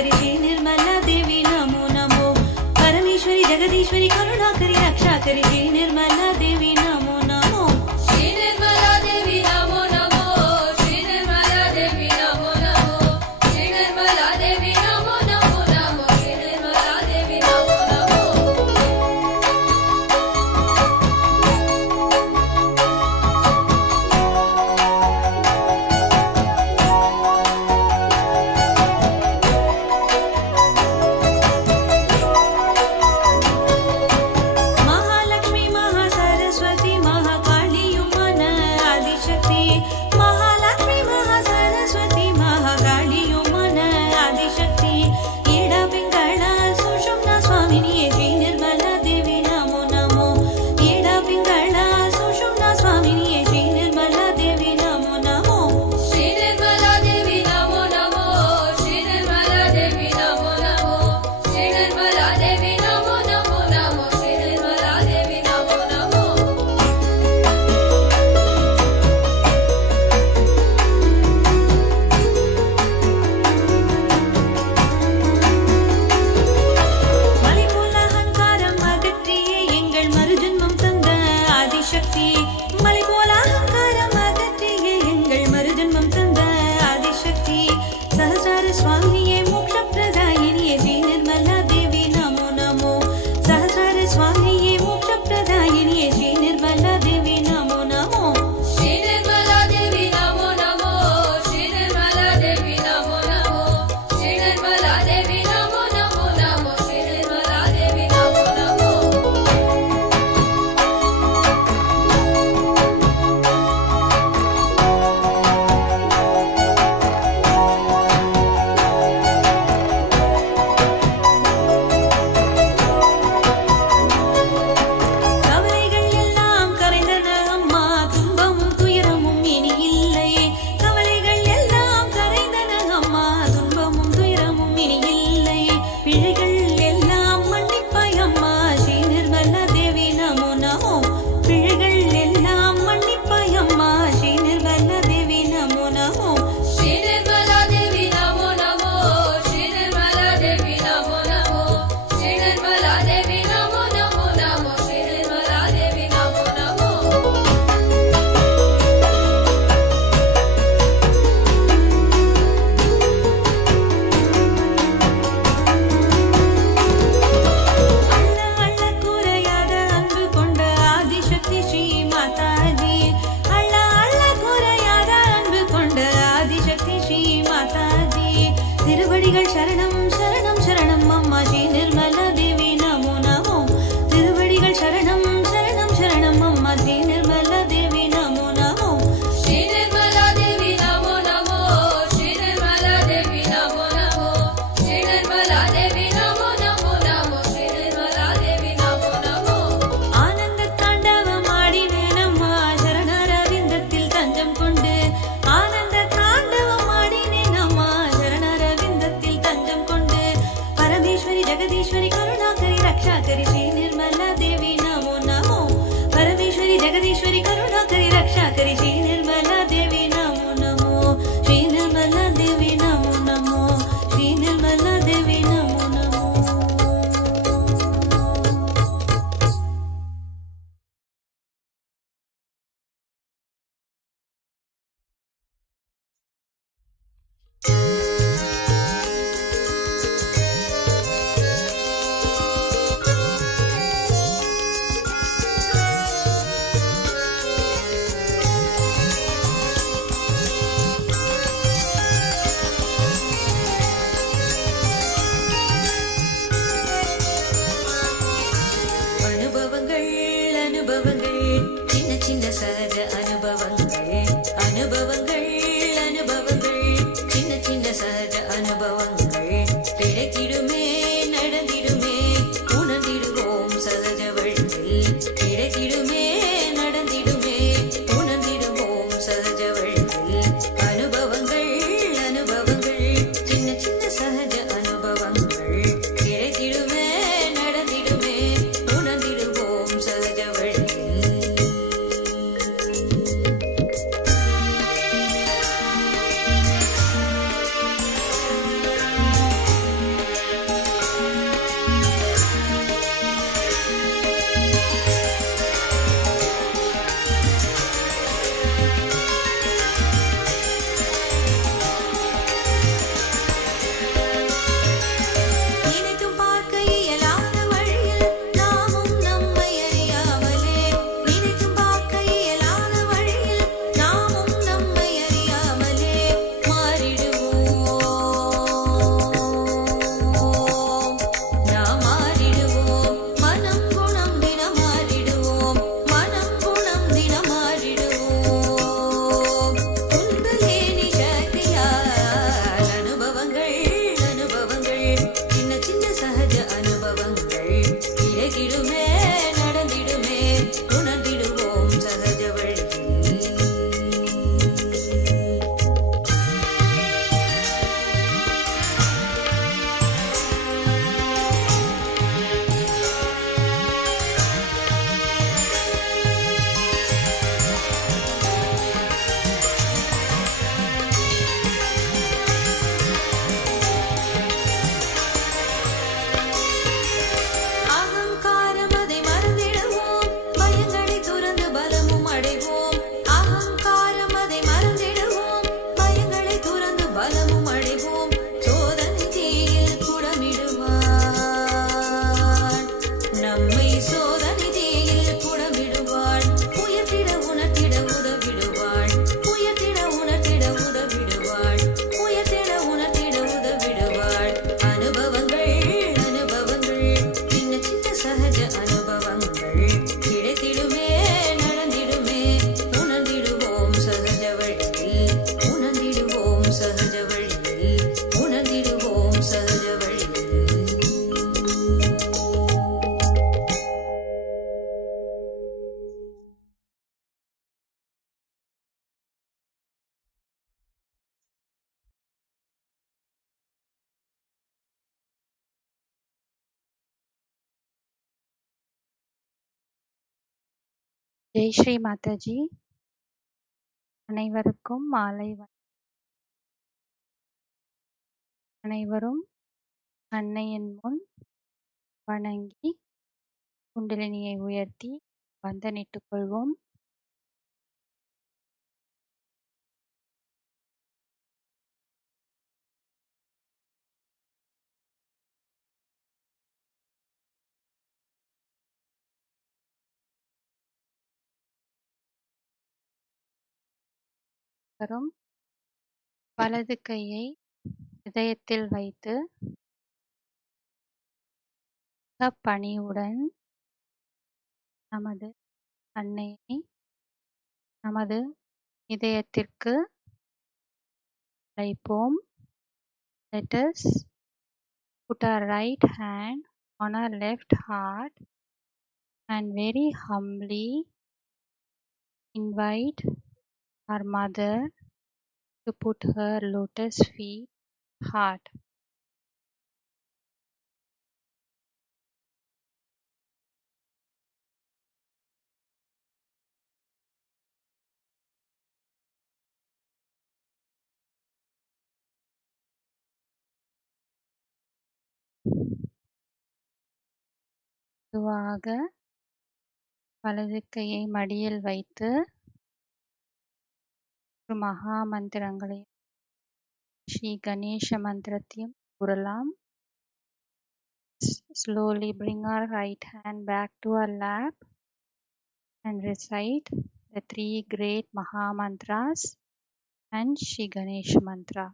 करी श्री निर्मला देवी नमो नमो परमेश्वरी जगदीश्वरी करुणा करी रक्षा करी श्री निर्मला देवी नमो नमो श्री निर्मला देवी नमो नमो श्री निर्मला देवी नमो नमो श्री निर्मला देवी नमो नमो नमो श्री निर्मला देवी नमो महालक्ष्मी महासरस्वती महाकाली मन आदिशक्ति महालक्ष्मी महासरस्वती महाकाली मन आदिशक्ति एडा पिंगळ सुषुम्ना स्वामिनिये श्री निर्मला देवी नमो नमो एडा पिंगळ सुषुम्ना स्वामिनिये श्री निर्मला देवी नमो नमो श्री निर्मला देवी नमो नमो श्री निर्मला देवी नमो नमो श्री निर्मला देवी नमो नमो नमो श्री निर्मला देवी नमो नमो மலைபோல அகங்காரம் அகற்றியே எங்கள் மறுஜன்மம் தந்த ஆதிசக்தி மலைபோல அகங்காரம் அகற்றியே எங்கள் மறுஜன்மம் தந்த ஆதிசக்தி சஹஸ்ரார சுவாமினியே மோட்சப்பிரதாயினியே ஸ்ரீ நிர்மலா தேவி நமோ நமோ சஹஸ்ரார சுவாமினியே மோட்சப்பிரதாயினியே ஸ்ரீ நிர்மலா தேவி நமோ நமோ श्री निर्मला देवी नमो नमो श्री निर्मला देवी नमो नमो श्री निर्मला देवी नमो नमो नमो श्री निर्मला देवी नमो नमो கவலைகள் எல்லாம் கரைந்தன அம்மா துன்பமும் துயரமும் இனி இல்லையே கவலைகள் எல்லாம் கரைந்தன அம்மா துன்பமும் துயரமும் இனி இல்லையே பிழைகள் எல்லாம் மன்னிப்பாய் அம்மா ஸ்ரீ நிர்மலா தேவி நமோ நமோ பிழைகள் எல்லாம் மன்னிப்பாய் அம்மா ஸ்ரீ நிர்மலா தேவி நமோ நமோ श्री निर्मला देवी नमो नमो श्री निर्मला देवी नमो नमो श्री निर्मला देवी नमो नमो नमो श्री निर्मला देवी नमो नमो அள்ள அள்ள குறையாத அன்பு கொண்ட ஆதிசக்தி ஸ்ரீ மாதாஜி அள்ள அள்ள குறையாத அன்பு கொண்ட ஆதிசக்தி ஸ்ரீ மாதாஜி திருவடிகள் சரணம் சரணம் சரணம் அம்மா ஸ்ரீ நிர்மலா தேவி நமோ நமோ திருவடிகள் சரணம் சரணம் சரணம் அம்மா ஸ்ரீ நிர்மலா தேவி நமோ நமோ श्री निर्मला देवी नमो नमो श्री निर्मला देवी नमो नमो श्री निर्मला देवी नमो नमो नमो श्री निर्मला देवी नमो नमो ஆனந்த தாண்டவம் ஆடினேனம்மா சரணரவிந்தத்தில் தஞ்சம் கொண்டு ஆனந்த தாண்டவம் ஆடினேனம்மா சரணரவிந்தத்தில் தஞ்சம் கொண்டு பரமேஸ்வரி ஜெகதீஸ்வரி கருணா கரி ரக்ஷா கரி ஸ்ரீ நிர்மலா தேவி நமோ நமோ பரமேஸ்வரி ஜெகதீஸ்வரி ஜெய் ஸ்ரீ மாதாஜி. அனைவருக்கும் மாலை அனைவரும் அன்னையின் முன் வணங்கி குண்டலினியை உயர்த்தி வந்தனிட்டுக் கொள்வோம். வரும் வலது கையை இதயத்தில் வைத்து பணிவுடன் நமது அன்னையை நமது இதயத்திற்கு அழைப்போம். Let us put our right hand on our left heart and very humbly invite our mother to put her lotus feet heart. மெதுவாக வலது கையை மடியில் வைத்து மகா மந்திரங்களை ஸ்ரீ கணேச மந்திரத்தையும் கூறலாம். Slowly bring our right hand back to our lap and recite the 3 great Maha Mantras and Shri Ganesh Mantra.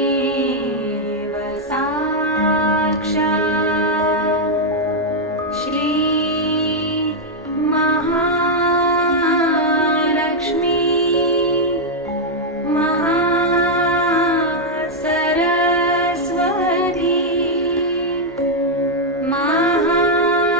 त्वमेव साक्षात् श्री महालक्ष्मी महासरस्वती महाकाली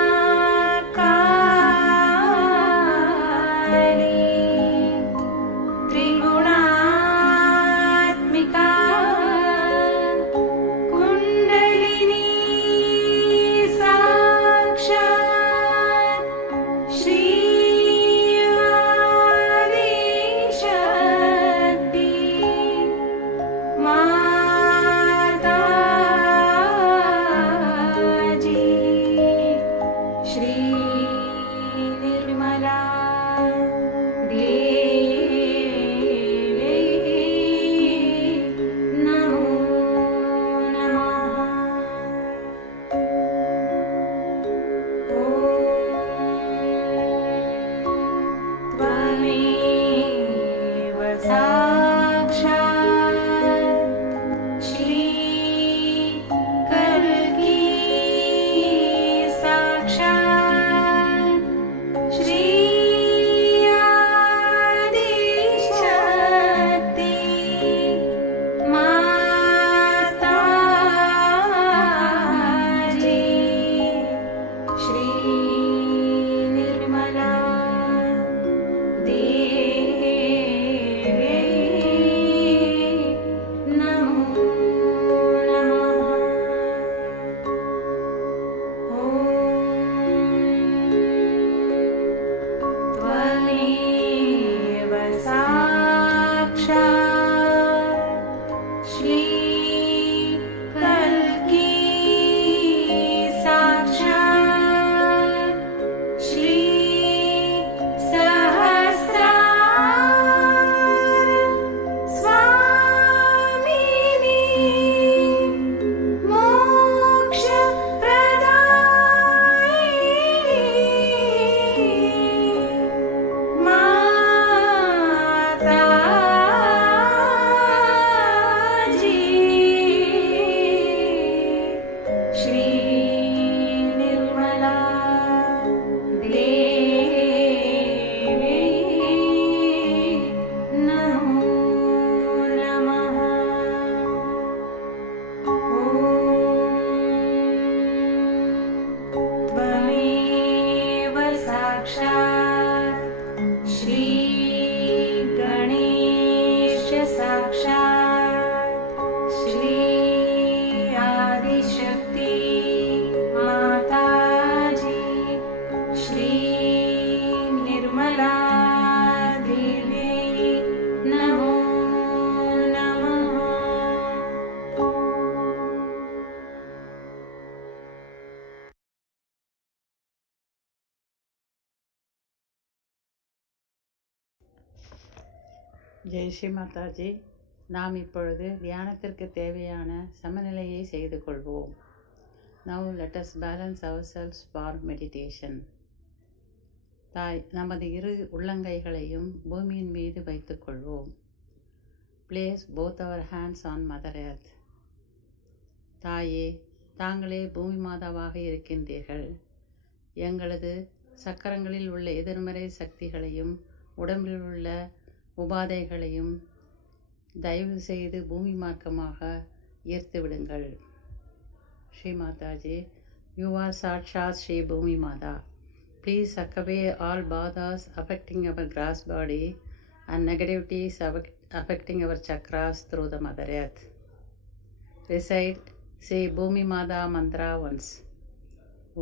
आदिशक्ति माता जी श्री निर्मला देवी नमो नमः। ஜெய் ஸ்ரீ மாதாஜி. நாம் இப்பொழுது தியானத்திற்கு தேவையான சமநிலையை செய்து கொள்வோம். Now let us balance ourselves for meditation. தாய், நமது இரு உள்ளங்கைகளையும் பூமியின் மீது வைத்துக் கொள்வோம். Place both our hands on Mother Earth. தாயே, தாங்களே பூமி மாதாவாக இருக்கின்றீர்கள். எங்களது சக்கரங்களில் உள்ள எதிர்மறை சக்திகளையும் உடம்பில் உள்ள உபாதைகளையும் தயவு செய்து பூமி மார்க்கமாக ஈர்த்து விடுங்கள். ஸ்ரீ மாதாஜி, யூ ஆர் சாட்சாத் ஸ்ரீ பூமி மாதா. Please suck away all badas affecting our grass body and negativities affecting our chakras through the Mother Earth. Recite Say Bhumi Mada mantra once.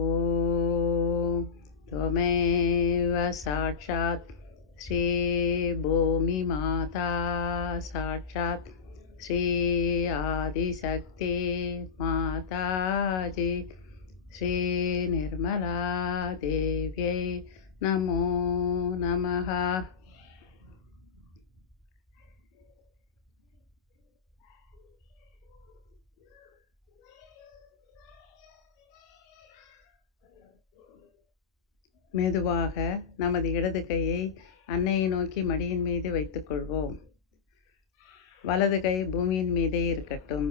Om Tvameva Sakshat Shri Bhumi Mata Sakshat Shri Adi Shakti Mata Ji Shri Nirmala Devyai Namo Namaha. மெதுவாக நமது இடது கையை அன்னையை நோக்கி மடியின் மீது வைத்துக்கொள்வோம். வலது கை பூமியின் மீதே இருக்கட்டும்.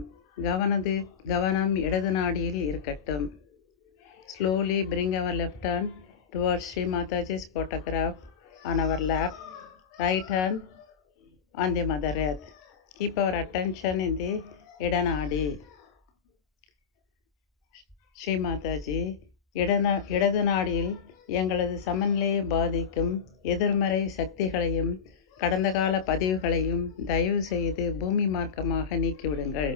கவனம் இடது நாடியில் இருக்கட்டும். Slowly bring our left hand towards Sri Mataji's photograph on our lap, right hand on the Mother Earth. Keep our attention in the Idanadi. Sri Mataji, இடது நாடியில் எங்களது சமநிலையை பாதிக்கும் எதிர்மறை சக்திகளையும் கடந்த கால பதிவுகளையும் தயவு செய்து பூமி மார்க்கமாக நீக்கிவிடுங்கள்.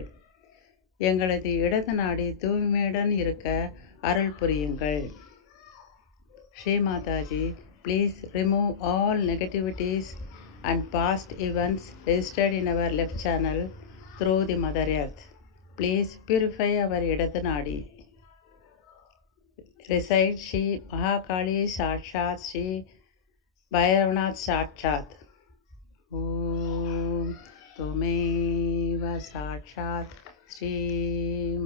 எங்களது இடது நாடி தூய்மையுடன் இருக்க அருள் புரியுங்கள். Shri Mataji, please remove all negativities and past events registered in our left channel through the Mother Earth. Please purify our இடது நாடி. Recite Shri Mahakali Sakshat Shri Bhairavanath Sakshat. Om Tumeva Sakshat Shri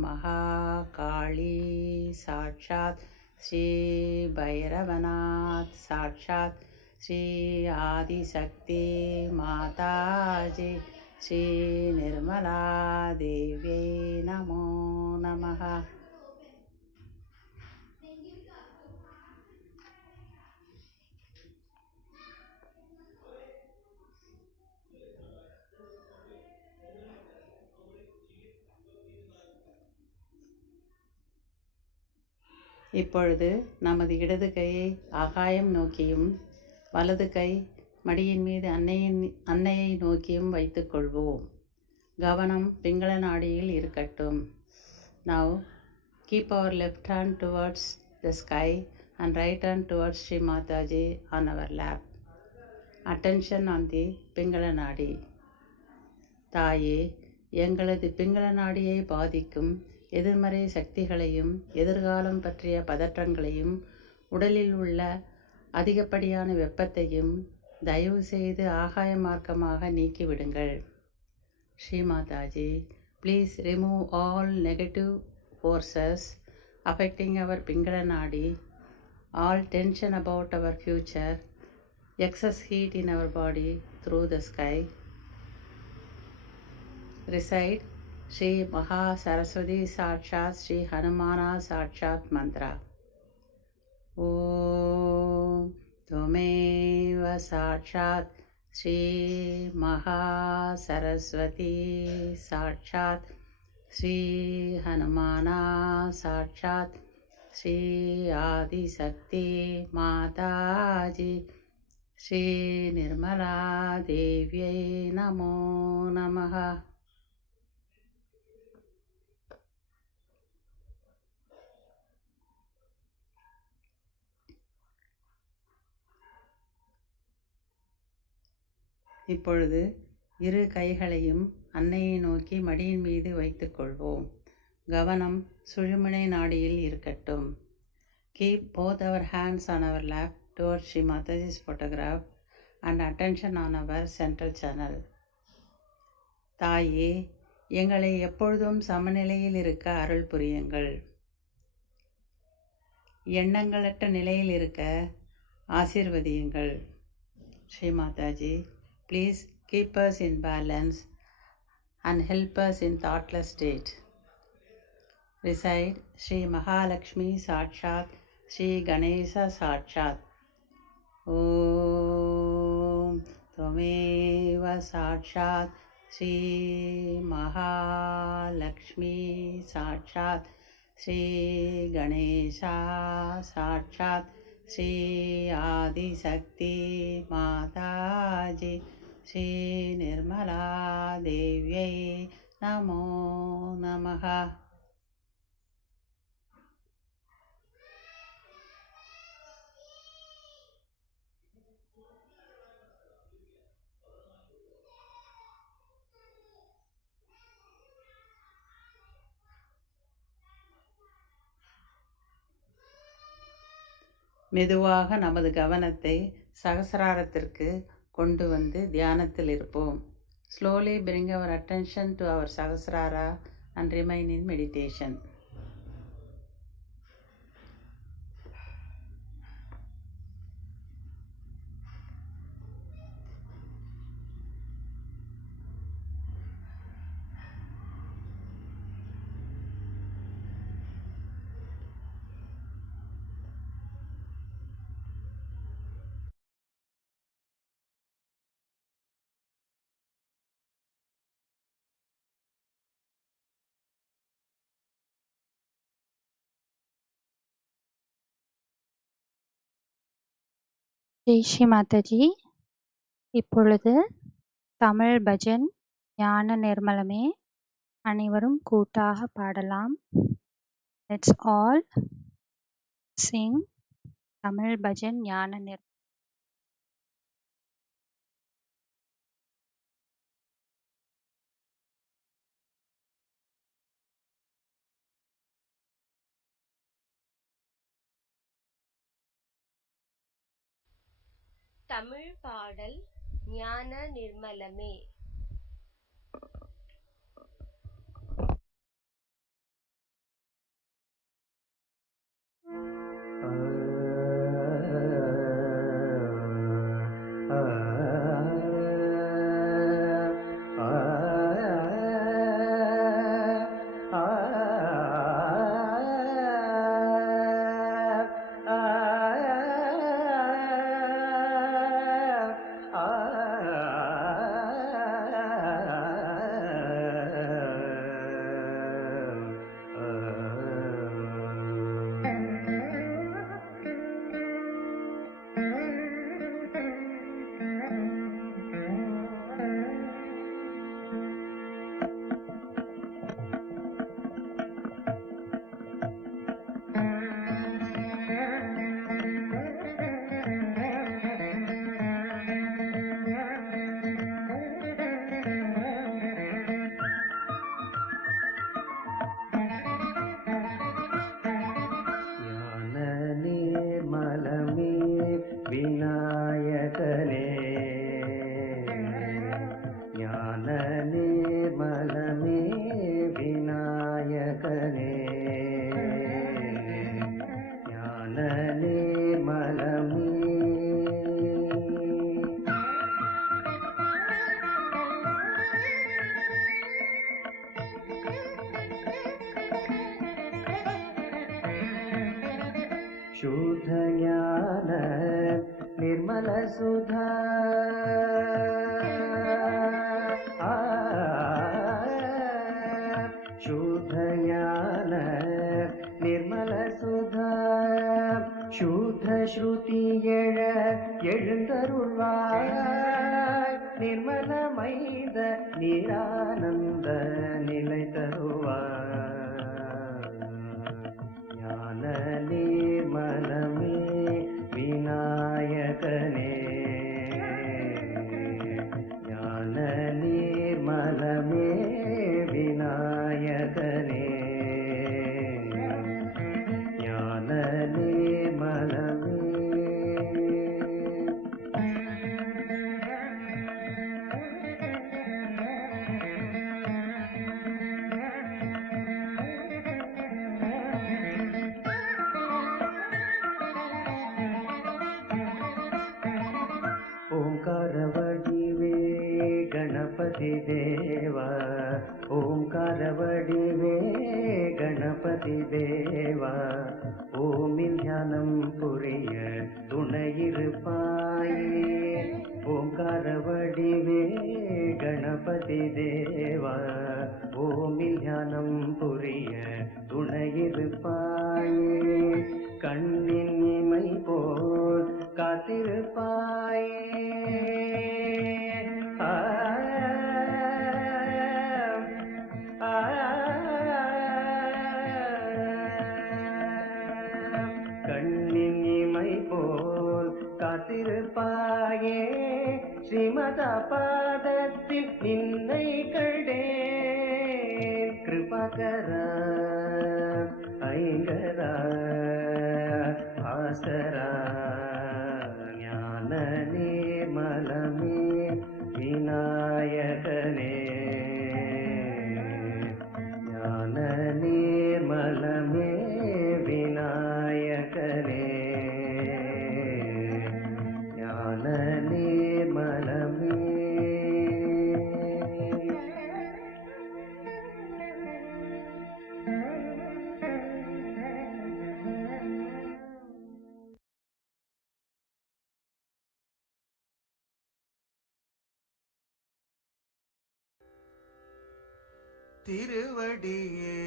Mahakali Sakshat Shri Bhairavanath Sakshat Shri Adi Shakti Mata Ji Shri Nirmala Devyai Namo Namaha. இப்பொழுது நமது இடது கையை ஆகாயம் நோக்கியும் வலது கை மடியின் மீது அன்னையை நோக்கியும் வைத்துக்கொள்வோம். கவனம் பிங்கள நாடியில் இருக்கட்டும். Now keep our left hand towards the sky and right hand towards Sri Mataji on our lap. Attention on the Pingala நாடி. தாயே, எங்களது பிங்கள நாடியை பாதிக்கும் எதிர்மறை சக்திகளையும் எதிர்காலம் பற்றிய பதற்றங்களையும் உடலில் உள்ள அதிகப்படியான வெப்பத்தையும் தயவு செய்து ஆகாய மார்க்கமாக நீக்கிவிடுங்கள். Shri Mataji, please remove all negative forces affecting our பிங்கள நாடி, all tension about our future, excess heat in our body through the sky. Recite Shri Maha Saraswati Sakshat Shri Hanumana Sakshat Mantra. Om Tvameva Sakshat Shri Maha Saraswati Sakshat Shri Hanumana Sakshat Shri Adi Shakti Mata Ji Shri Nirmala Devyai Namo Namaha. இப்பொழுது இரு கைகளையும் அன்னையை நோக்கி மடியின் மீது வைத்துக்கொள்வோம். கவனம் சுழுமுனை நாடியில் இருக்கட்டும். Keep both our hands on our lap towards Sri Mataji's photograph and attention on our central channel. தாயே, எங்களை எப்பொழுதும் சமநிலையில் இருக்க அருள் புரியுங்கள். எண்ணங்களற்ற நிலையில் இருக்க ஆசீர்வதியுங்கள். Sri Mataji, please keep us in balance and help us in thoughtless state. Recite Sri Mahalakshmi Sakshat Sri Ganesha Sakshat. Om Tvameva Sakshat Sri Mahalakshmi Sakshat Sri Ganesha Sakshat Sri Adi Shakti Mataji Sri Nirmala Devyai Namo Namaha. மெதுவாக நமது கவனத்தை சகசிராரத்திற்கு கொண்டு வந்து தியானத்தில் இருப்போம். Slowly bring our attention to our Sahasrara and remain in meditation. Jai Sri Mataji. இப்பொழுது தமிழ் பஜன் ஞான நிர்மலமே அனைவரும் கூட்டாக பாடலாம். லெட்ஸ் ஆல் சிங் தமிழ் பஜன் ஞான நிர்மலம். தமிழ் பாடல் ஞான நிர்மலமே. शुद्धज्ञान निर्मल सुधा शुद्धज्ञान निर्मल सुधा शुद्ध श्रुति எழுந்தருள்வாய் निर्मल மைந்த நிரானந்த நிலை தருவாய் ஞான निर्मलमे विनायकने गणपति देवा ओंकार वडिवे गणपति देवा ஓமில் ஞானம் புரிய துணையிருப்பாயே ஓங்கார வடிவே கணபதி தேவா ஓமில் ஞானம் புரிய துணையிருப்பாயே கண்ணின் இமை போல் காத்திருப்பாயே கண்ணின் இமை போல் காத்திருப்பாயே ஸ்ரீமதா பாதத்தில் நின்னை கண்டேன் கிருபாகரா ஐங்கரா ஆசரா ஞான நிர்மலமே விநாயகனே ஞான நிர்மலமே விநாயகனே ஞான நிர்மலமே திருவடியே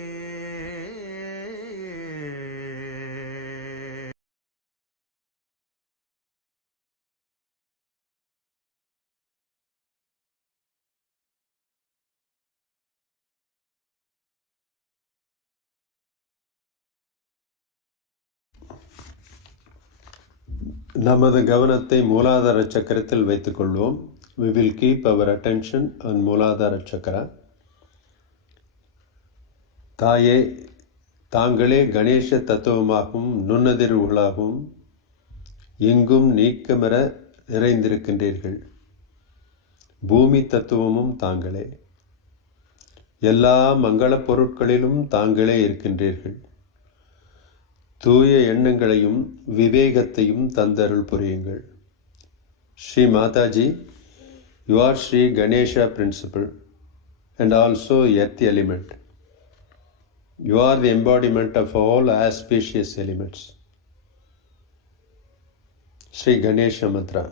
நமது கவனத்தை மூலாதார சக்கரத்தில் வைத்துக் கொள்வோம். We will keep our attention on மூலாதார சக்கரா. தாயே, தாங்களே கணேச தத்துவமாகவும் நுண்ணதிர்வுகளாகவும் எங்கும் நீக்கமர நிறைந்திருக்கின்றீர்கள். பூமி தத்துவமும் தாங்களே. எல்லா மங்களப் பொருட்களிலும் தாங்களே இருக்கின்றீர்கள். தூய எண்ணங்களையும் விவேகத்தையும் தந்தருள் புரியுங்கள். Shri Mataji, you are Sri Ganesha principle and also earth element. You are the embodiment of all auspicious elements. Sri Ganesha Mantra.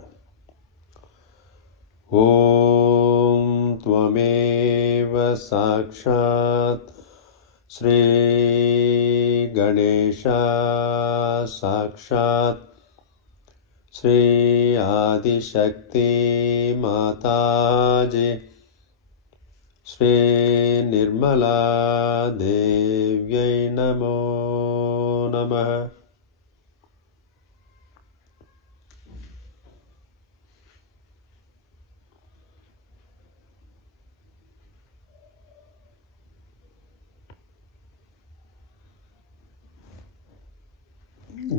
Om Tvameva Sakshat Sri Ganesha Sakshat Sri Adi Shakti Mataji Sri Nirmala Devyai Namo Namaha.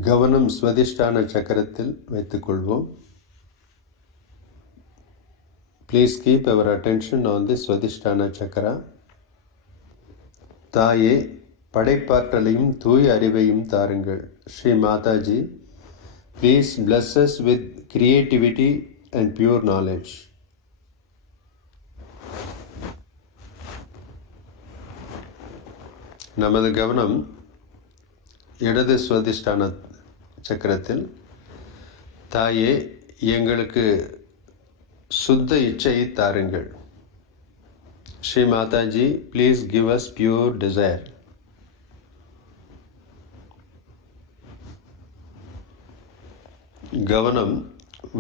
கவனம் ஸ்வதிஷ்டான சக்கரத்தில் வைத்துக்கொள்வோம். Please keep our attention on the ஸ்வதிஷ்டான சக்கரா. தாயே, படைப்பாற்றலையும் தூய அறிவையும் தாருங்கள். Shri Mataji, please bless us with creativity and pure knowledge. நமது கவனம் இடது ஸ்வதிஷ்டான சக்கரத்தில். தாயே, எங்களுக்கு சுத்த இச்சையை தாருங்கள். Shri Mataji, please give us pure desire. கவனம்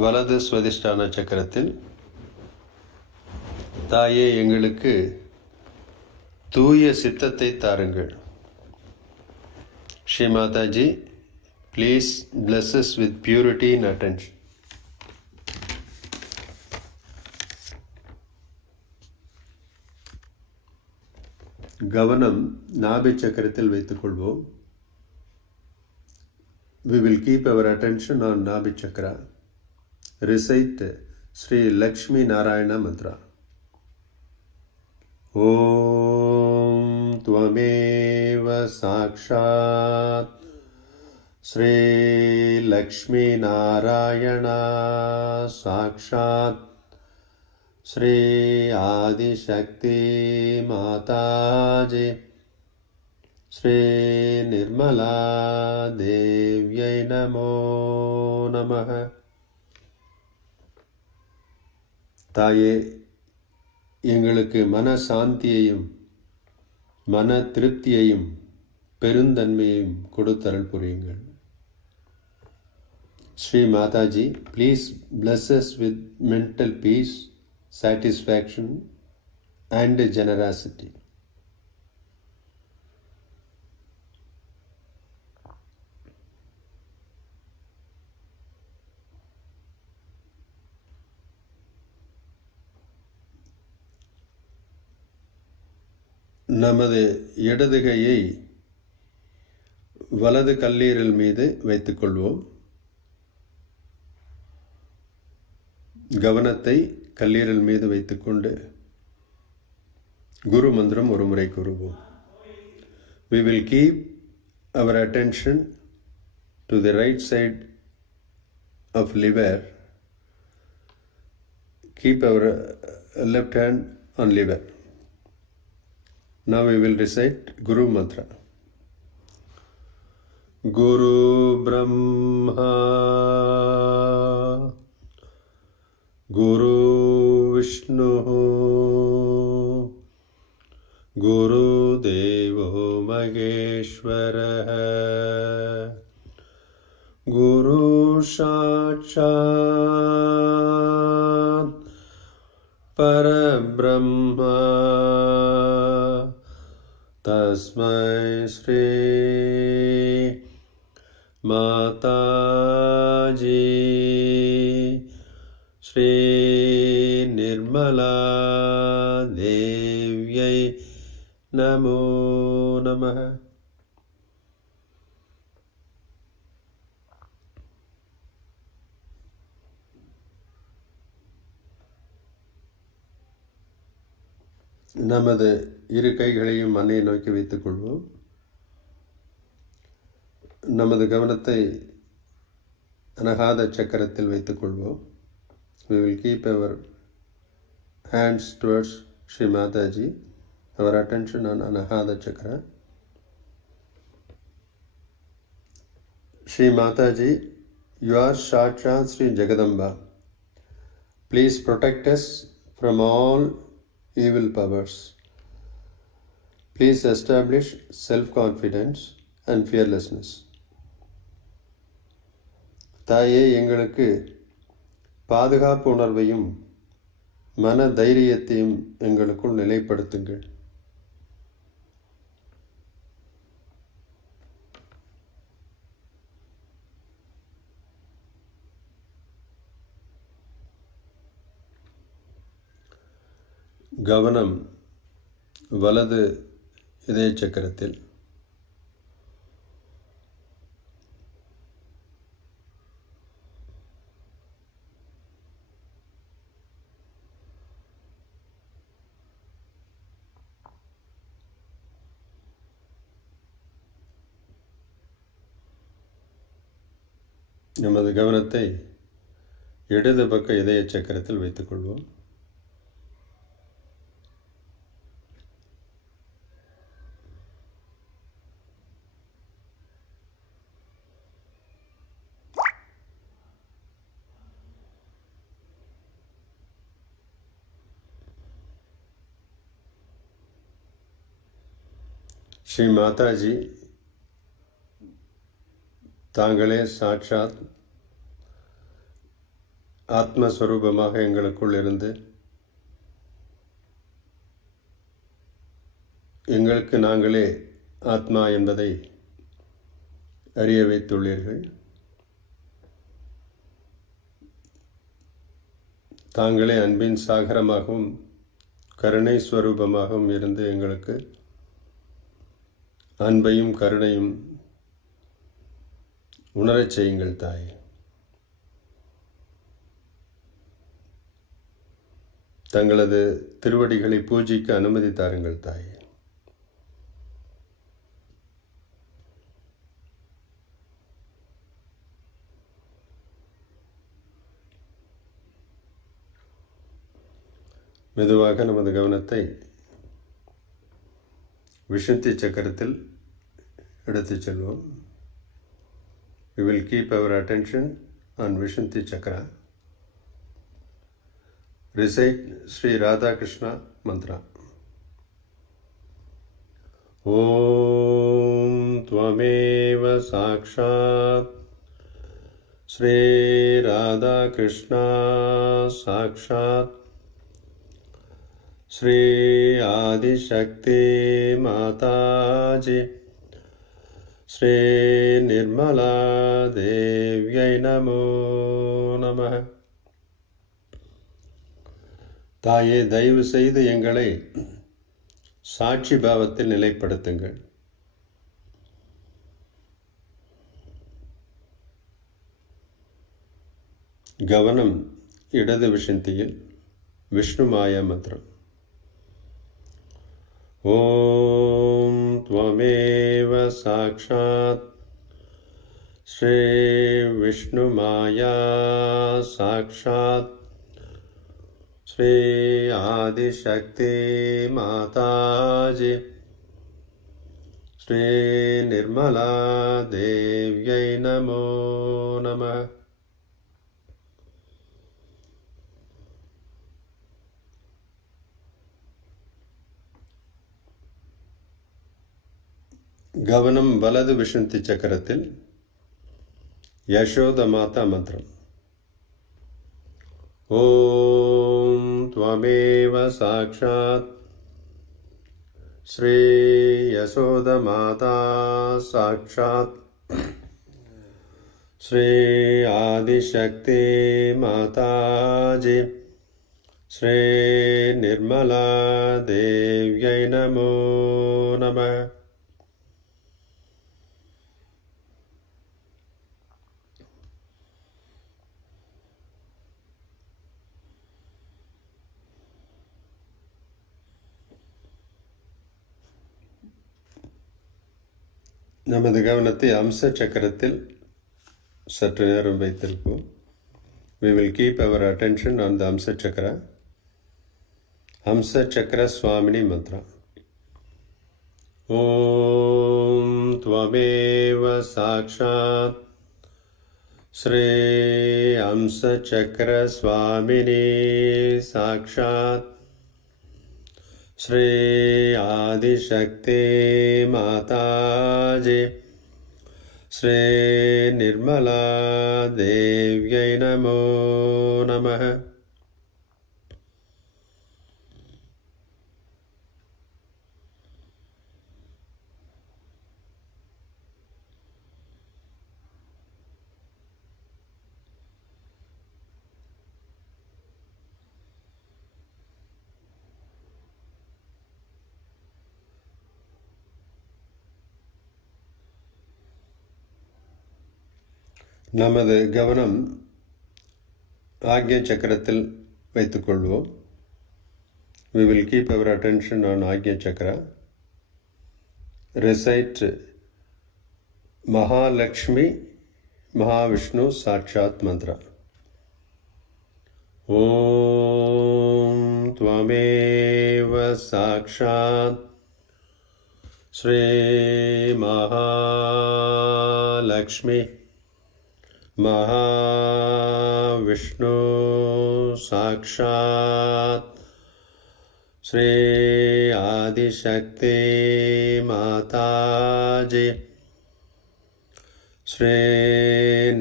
வலது ஸ்வதிஷ்டான சக்கரத்தில். தாயே, எங்களுக்கு தூய சித்தத்தை தாருங்கள். Shri Mataji, please bless us with purity and attention. கவனம் நாபி சக்கரத்தில் வைத்துக்கொள்வோம். We will keep our attention on Nabi Chakra. Recite Sri Lakshmi Narayana Mantra. Om Tvameva Sakshat Sri Lakshmi Narayana Sakshat Shri Adishakti माताजी श्री निर्मला देव्यै नमो नमः. தாயே, எங்களுக்கு மன சாந்தியையும் மன திருப்தியையும் பெருந்தன்மையையும் கொடுத்தருள் புரியுங்கள். Sri Mataji, please bless us with mental peace, satisfaction and generosity. நமது இடது கையை வலது கல்லீரல் மீது வைத்துக்கொள்வோம். கவனத்தை கல்லீரல் மீது வைத்துக்கொண்டு குரு மந்திரம் ஒரு முறை கூறுவோம். We will keep our attention to the right side of liver. Keep our left hand on liver. Now we will recite Guru Mantra. Guru Brahma, Guru Vishnu, Guru Devo Maheshwara, Guru Sakshat Parabrahma, Tasmai Shri Mataji Shri Nirmala Devyai Namo Namaha. நமது இரு கைகளையும் மண்ணை நோக்கி வைத்துக் கொள்வோம். நமது கவனத்தை அனகாத சக்கரத்தில் வைத்துக் கொள்வோம். We will keep our hands towards Shri Mataji, our attention on Anahada Chakra. Shri Mataji, you are Sakshat Shri Jagadamba. Please protect us from all evil powers. Please establish self-confidence and fearlessness. தாயே, எங்களுக்கு பாதுகாப்பு உணர்வையும் மன தைரியத்தையும் எங்களுக்குள் நிலைப்படுத்துங்கள். கவனம் வலது இதய சக்கரத்தில். நமது கவனத்தை இடது பக்க இதய சக்கரத்தில் வைத்துக்கொள்வோம். ஸ்ரீ மாதாஜி தாங்களே சாட்சாத் ஆத்மஸ்வரூபமாக எங்களுக்குள் இருந்து எங்களுக்கு நாங்களே ஆத்மா என்பதை அறிய வைத்துள்ளீர்கள். தாங்களே அன்பின் சாகரமாகவும் கருணை ஸ்வரூபமாகவும் இருந்து எங்களுக்கு அன்பையும் கருணையும் உணரச் செய்யுங்கள் தாயே. தங்களது திருவடிகளை பூஜிக்க அனுமதி தாருங்கள் தாயே. மெதுவாக நமது கவனத்தை விஷுத்தி சக்கரத்தில் எடுத்துச் செல்வோம். We will keep our attention on Vishuddhi Chakra. Recite Sri Radha Krishna mantra. Om Tvameva Sakshat Sri Radha Krishna Sakshat Sri Adi Shakti Mataji Sri Nirmala Devyai Namo Namah. தாயே, தயவு செய்து எங்களை சாட்சி பாவத்தில் நிலைப்படுத்துங்கள். கவனம் இடது விஷந்தியில் விஷ்ணு மாயா மந்திரம். ஓம் த்வமேவ சாக்ஷாத் ஸ்ரீ விஷ்ணு மாயா சாக்ஷாத் ஸ்ரீ ஆதிசக்தி மாதாஜி ஸ்ரீ நிர்மலா தேவ்யை நமோ நமः. கவனம் வலது விஷுந்தி சக்கரத்தில் யசோத மாதா மந்திரம். ஓம் த்வமேவ சாக்ஷாத் ஸ்ரீ யசோத மாதா சாக்ஷாத் ஸ்ரீ ஆதிசக்தி மாதாஜி ஸ்ரீ நிர்மலா தேவ்யை நமோ நமः. நமது கவனத்தை அம்ச சக்கரத்தில் சற்று நேரம் வைத்திருப்போம். We will keep our attention on the Amsa Chakra. Amsa Chakra Swamini Mantra. Om Tvameva Sakshat Sri Amsa Chakra Swamini Sakshat Sri Adishakti Mataji Sri Nirmala Devyai Namo Namah. நமது கவனம் ஆக்ஞை சக்கரத்தில் வைத்துக்கொள்வோம். We will keep our attention on ஆக்ஞை chakra. Recite Mahalakshmi Mahavishnu Sakshat Mantra. Om Tvameva Sakshat Sri Mahalakshmi Mahavishnu Sakshat Sri Adishakti Mataji Sri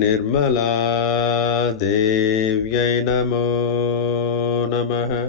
Nirmala Devyai Namo Namah.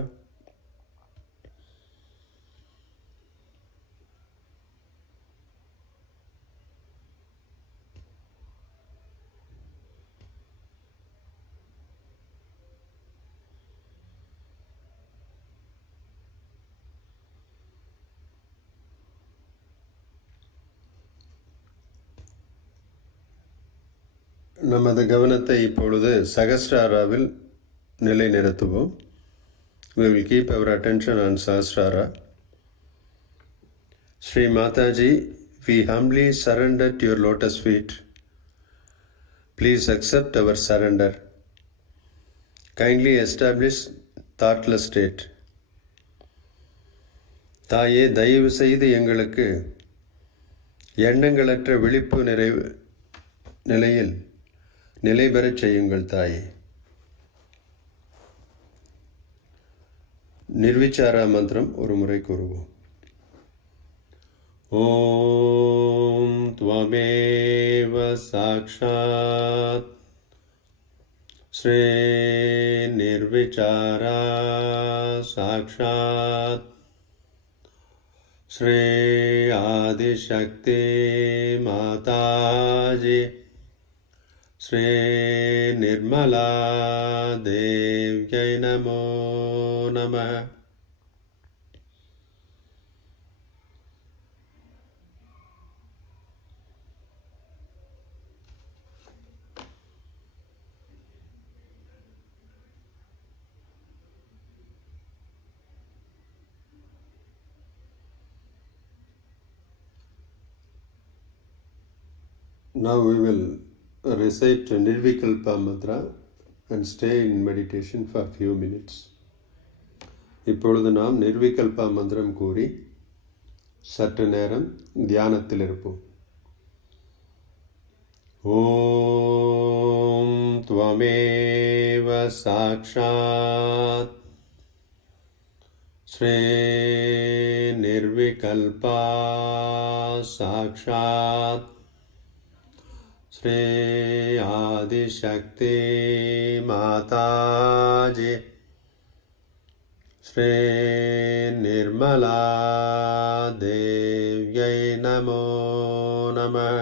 நமது கவனத்தை இப்பொழுது சகஸ்ராராவில் நிலைநிறுத்துவோம். We will keep our attention on Sahasrara. Sri Mataji, we humbly surrender to your lotus feet. Please accept our surrender. Kindly establish thoughtless state. தாயே, தயவு செய்து எங்களுக்கு எண்ணங்களற்ற விழிப்பு நிலையில் நிலை பெறச் செய்யுங்கள் தாயே. நிர்விச்சாரா மந்திரம் ஒரு முறை கூறுவோம். ஓம் த்வமேவ சாக்ஷாத் ஸ்ரீ நிர்விச்சாரா சாக்ஷாத் ஸ்ரீ ஆதிசக்தி மாதாஜி ஸ்ரீ நிர்மலா தேவ்யை நமோ நமः. Now we will recite Nirvikalpa mantra and stay in meditation for a few minutes. இப்பொழுது நாம் நிர்விகல்பா மந்திரம் கூறி சற்று நேரம் தியானத்தில் இருப்போம். ஓம் த்வமேவ சாக்ஷாத் ஸ்ரீ நிர்விகல்பா சாக்ஷாத் ஸ்ரீ ஆதிசக்தி மாதாஜி ஸ்ரீ நிர்மலா தேவ்யை நமோ நமः.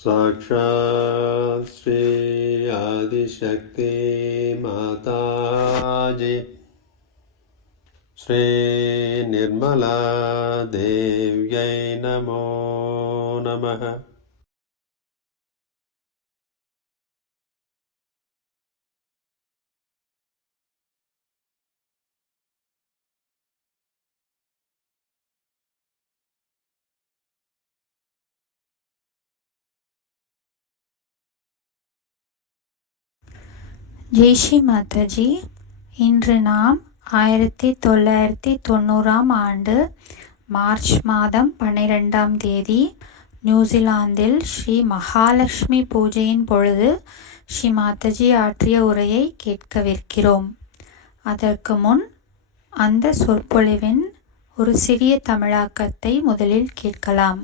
साक्षात् श्री आदिशक्ति माताजी श्री निर्मला देव्यै नमो नमः. ஜெய் ஸ்ரீ மாதாஜி. இன்று நாம் 1990 ஆண்டு மார்ச் மாதம் 12ஆம் தேதி நியூசிலாந்தில் ஸ்ரீ மகாலட்சுமி பூஜையின் பொழுது ஸ்ரீ மாதாஜி ஆற்றிய உரையை கேட்கவிருக்கிறோம். அதற்கு முன் அந்த சொற்பொழிவின் ஒரு சிறிய தமிழாக்கத்தை முதலில் கேட்கலாம்.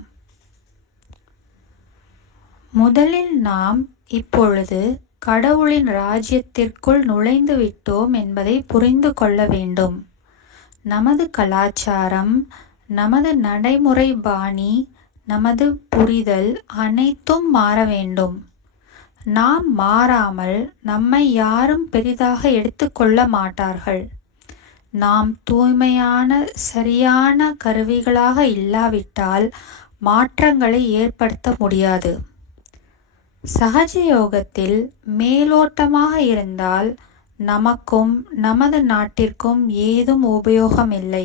முதலில் நாம் இப்பொழுது கடவுளின் ராஜ்யத்திற்குள் நுழைந்து விட்டோம் என்பதை புரிந்து கொள்ள வேண்டும். நமது கலாச்சாரம், நமது நடைமுறை பாணி, நமது புரிதல் அனைத்தும் மாற வேண்டும். நாம் மாறாமல் நம்மை யாரும் பெரிதாக எடுத்துக்கொள்ள மாட்டார்கள். நாம் தூய்மையான சரியான கருவிகளாக இல்லாவிட்டால் மாற்றங்களை ஏற்படுத்த முடியாது. சகஜ யோகத்தில் மேலோட்டமாக இருந்தால் நமக்கும் நமது நாட்டிற்கும் ஏதும் உபயோகமில்லை.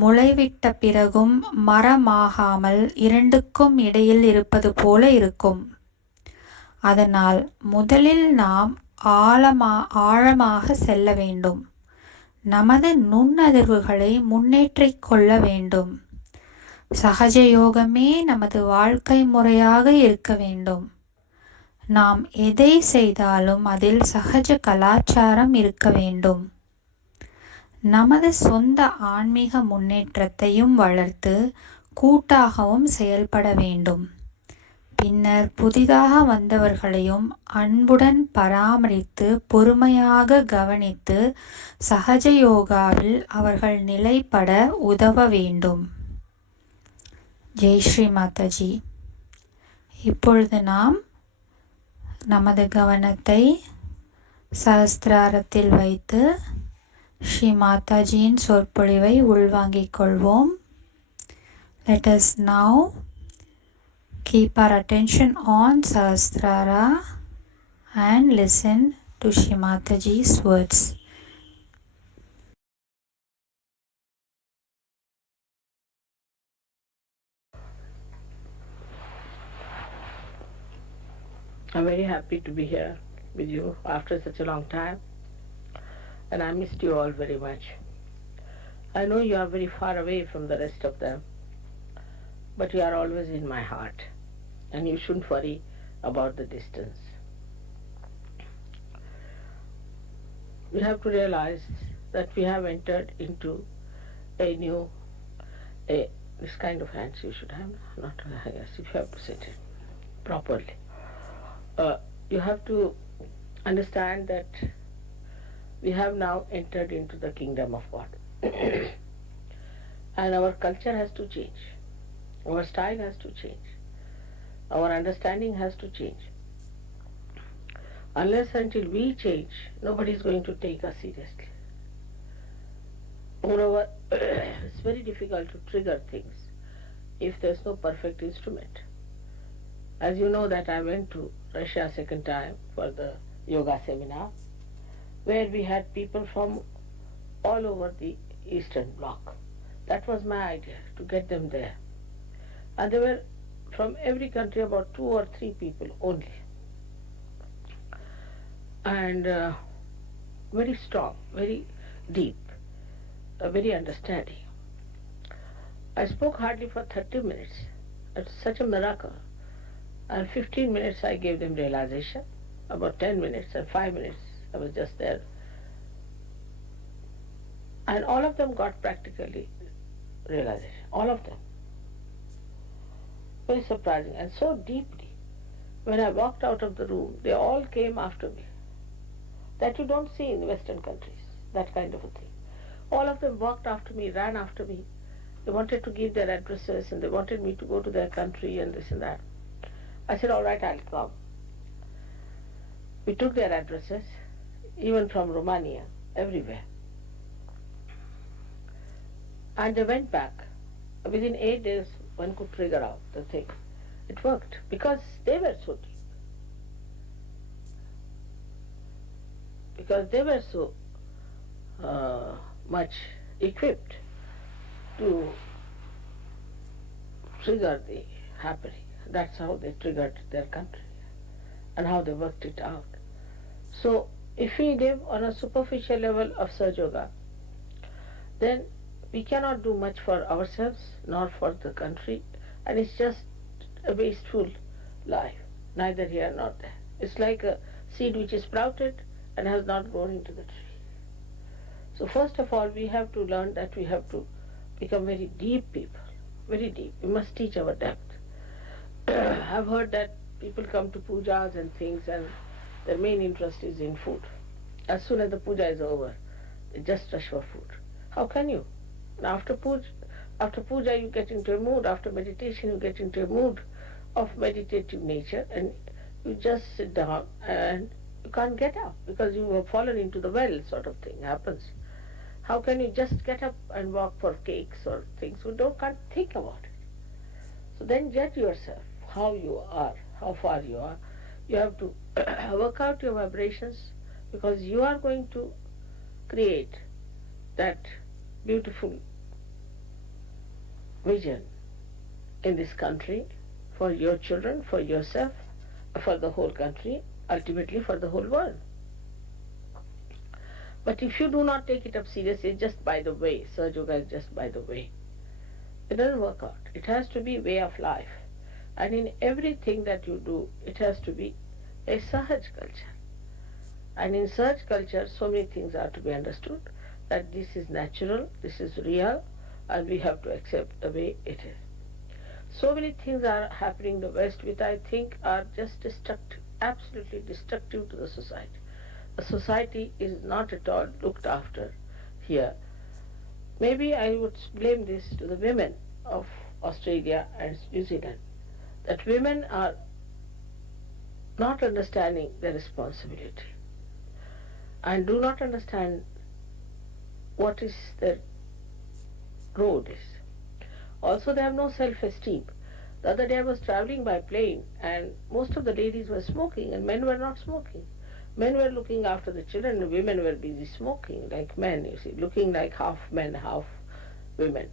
முளைவிட்ட பிறகும் மரமாகாமல் இரண்டுக்கும் இடையில் இருப்பது போல இருக்கும். அதனால் முதலில் நாம் ஆழமாக செல்ல வேண்டும். நமது நுண்ணதிர்வுகளை முன்னேற்றிக் கொள்ள வேண்டும். சகஜ யோகமே நமது வாழ்க்கை முறையாக இருக்க வேண்டும். நாம் எதை செய்தாலும் அதில் சகஜ கலாச்சாரம் இருக்க வேண்டும். நமது சொந்த ஆன்மீக முன்னேற்றத்தையும் வளர்த்து கூட்டாகவும் செயல்பட வேண்டும். பின்னர் புதிதாக வந்தவர்களையும் அன்புடன் பராமரித்து பொறுமையாக கவனித்து சகஜ யோகாவில் அவர்கள் நிலைப்பட உதவ வேண்டும். ஜெய் ஸ்ரீ மாதாஜி. இப்பொழுது நாம் நமது கவனத்தை சஹஸ்ராரத்தில் வைத்து ஸ்ரீ மாதாஜியின் சொற்பொழிவை உள்வாங்கிக் கொள்வோம். Let us now keep our attention on Sahasrara and listen to Shri Mataji's words. I'm very happy to be here with you after such a long time, and I missed you all very much. I know you are very far away from the rest of them, but you are always in my heart, and you shouldn't worry about the distance. We have to realize that we have entered into this kind of hands you should have, not yes, if you have to sit it properly. You have to understand that we have now entered into the kingdom of God. And our culture has to change. Our style has to change. Our understanding has to change. Unless until we change, nobody is going to take us seriously. Moreover, it's very difficult to trigger things if there's no perfect instrument. As you know that I went to Russia second time for the yoga seminar, where we had people from all over the Eastern Bloc. That was my idea, to get them there. And they were from every country, about 2 or 3 people only. And very strong, very deep, very understanding. I spoke hardly for 30 minutes. It's such a miracle. And 15 minutes I gave them realization, about 10 minutes and 5 minutes I was just there. And all of them got practically realization, all of them. Very surprising and so deeply. When I walked out of the room, they all came after me. That you don't see in Western countries, that kind of a thing. All of them walked after me, ran after me. They wanted to give their addresses and they wanted me to go to their country and this and that. I said, all right, I'll come. We took their addresses, even from Romania, everywhere. And they went back. Within 8 days, one could figure out the thing. It worked, because they were so deep. Because they were so much equipped to trigger the happening. That's how they triggered their country and how they worked it out. So if we live on a superficial level of Sahaja Yoga, then we cannot do much for ourselves nor for the country, and it's just a wasteful life, neither here nor there. It's like a seed which is sprouted and has not grown into the tree. So first of all, we have to learn that we have to become very deep people, very deep. We must teach our depth. I've heard that people come to pujas and things and their main interest is in food. As soon as the puja is over, they just rush for food. How can you? After puja you get into a mood, after meditation you get into a mood of meditative nature, and you just sit down and you can't get up because you have fallen into the well, sort of thing happens. How can you just get up and walk for cakes or things? You can't think about it. So then judge yourself, how you are, how far you are. You have to work out your vibrations, because you are going to create that beautiful vision in this country for your children, for yourself, for the whole country, ultimately for the whole world. But if you do not take it up seriously, just by the way, Sahaja Yoga is just by the way, it doesn't work out. It has to be way of life. And in everything that you do, it has to be a Sahaj culture. And in Sahaj culture, so many things are to be understood, that this is natural, this is real, and we have to accept the way it is. So many things are happening in the West which I think are just destructive, absolutely destructive to the society. The society is not at all looked after here. Maybe I would blame this to the women of Australia and New Zealand, that women are not understanding their responsibility and do not understand what is their role is. Also, they have no self-esteem. The other day I was traveling by plane and most of the ladies were smoking and men were not smoking. Men were looking after the children and women were busy smoking like men, you see, looking like half men, half women.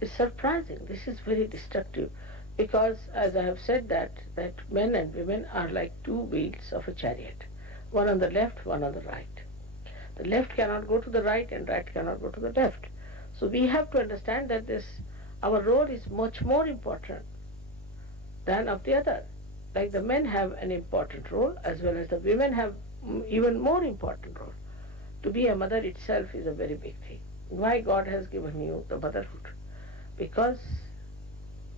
It's surprising. This is very destructive because, as I have said, that men and women are like two wheels of a chariot, one on the left, one on the right. The left cannot go to the right and right cannot go to the left. So we have to understand that our role is much more important than of the other. Like the men have an important role as well as the women have even more important role. To be a mother itself is a very big thing. Why God has given you the motherhood? Because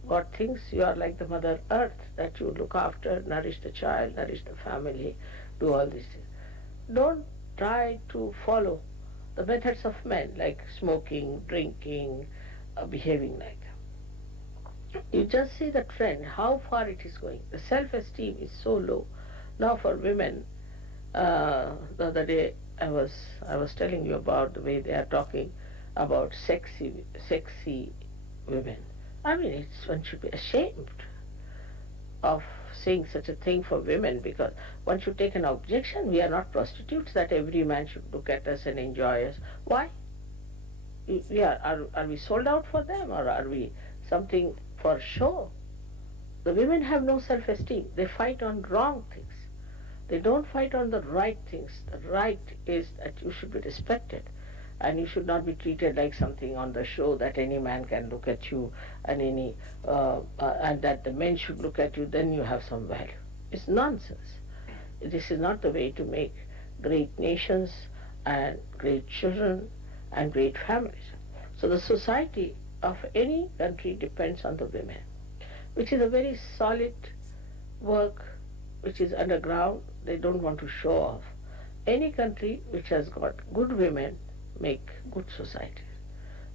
God thinks you are like the Mother Earth, that you look after, nourish the child, nourish the family, do all these things. Don't try to follow the methods of men like smoking, drinking, behaving like that. You just see the trend, how far it is going. The self-esteem is so low. Now for women, the other day I was telling you about the way they are talking about sexy women. I mean, one should be ashamed of saying such a thing for women, because one should take an objection. We are not prostitutes that every man should look at us and enjoy us. Why? Are we sold out for them, or are we something for show? The women have no self-esteem. They fight on wrong things. They don't fight on the right things. The right is that you should be respected and you should not be treated like something on the show that any man can look at you and and that the men should look at you, then you have some value. It's nonsense. This is not the way to make great nations and great children and great families. So the society of any country depends on the women, which is a very solid work which is underground. They don't want to show off. Any country which has got good women make good society.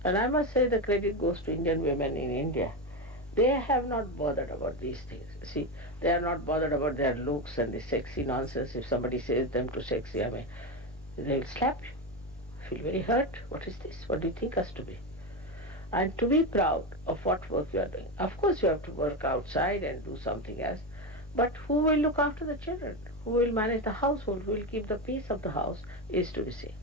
And I must say the credit goes to Indian women in India. They have not bothered about these things. See, they are not bothered about their looks and the sexy nonsense. If somebody says them too sexy, I mean, they'll slap you. Feel very hurt. What is this? What do you think us to be? And to be proud of what work you are doing. Of course you have to work outside and do something else, but who will look after the children? Who will manage the household? Who will keep the peace of the house is to be seen.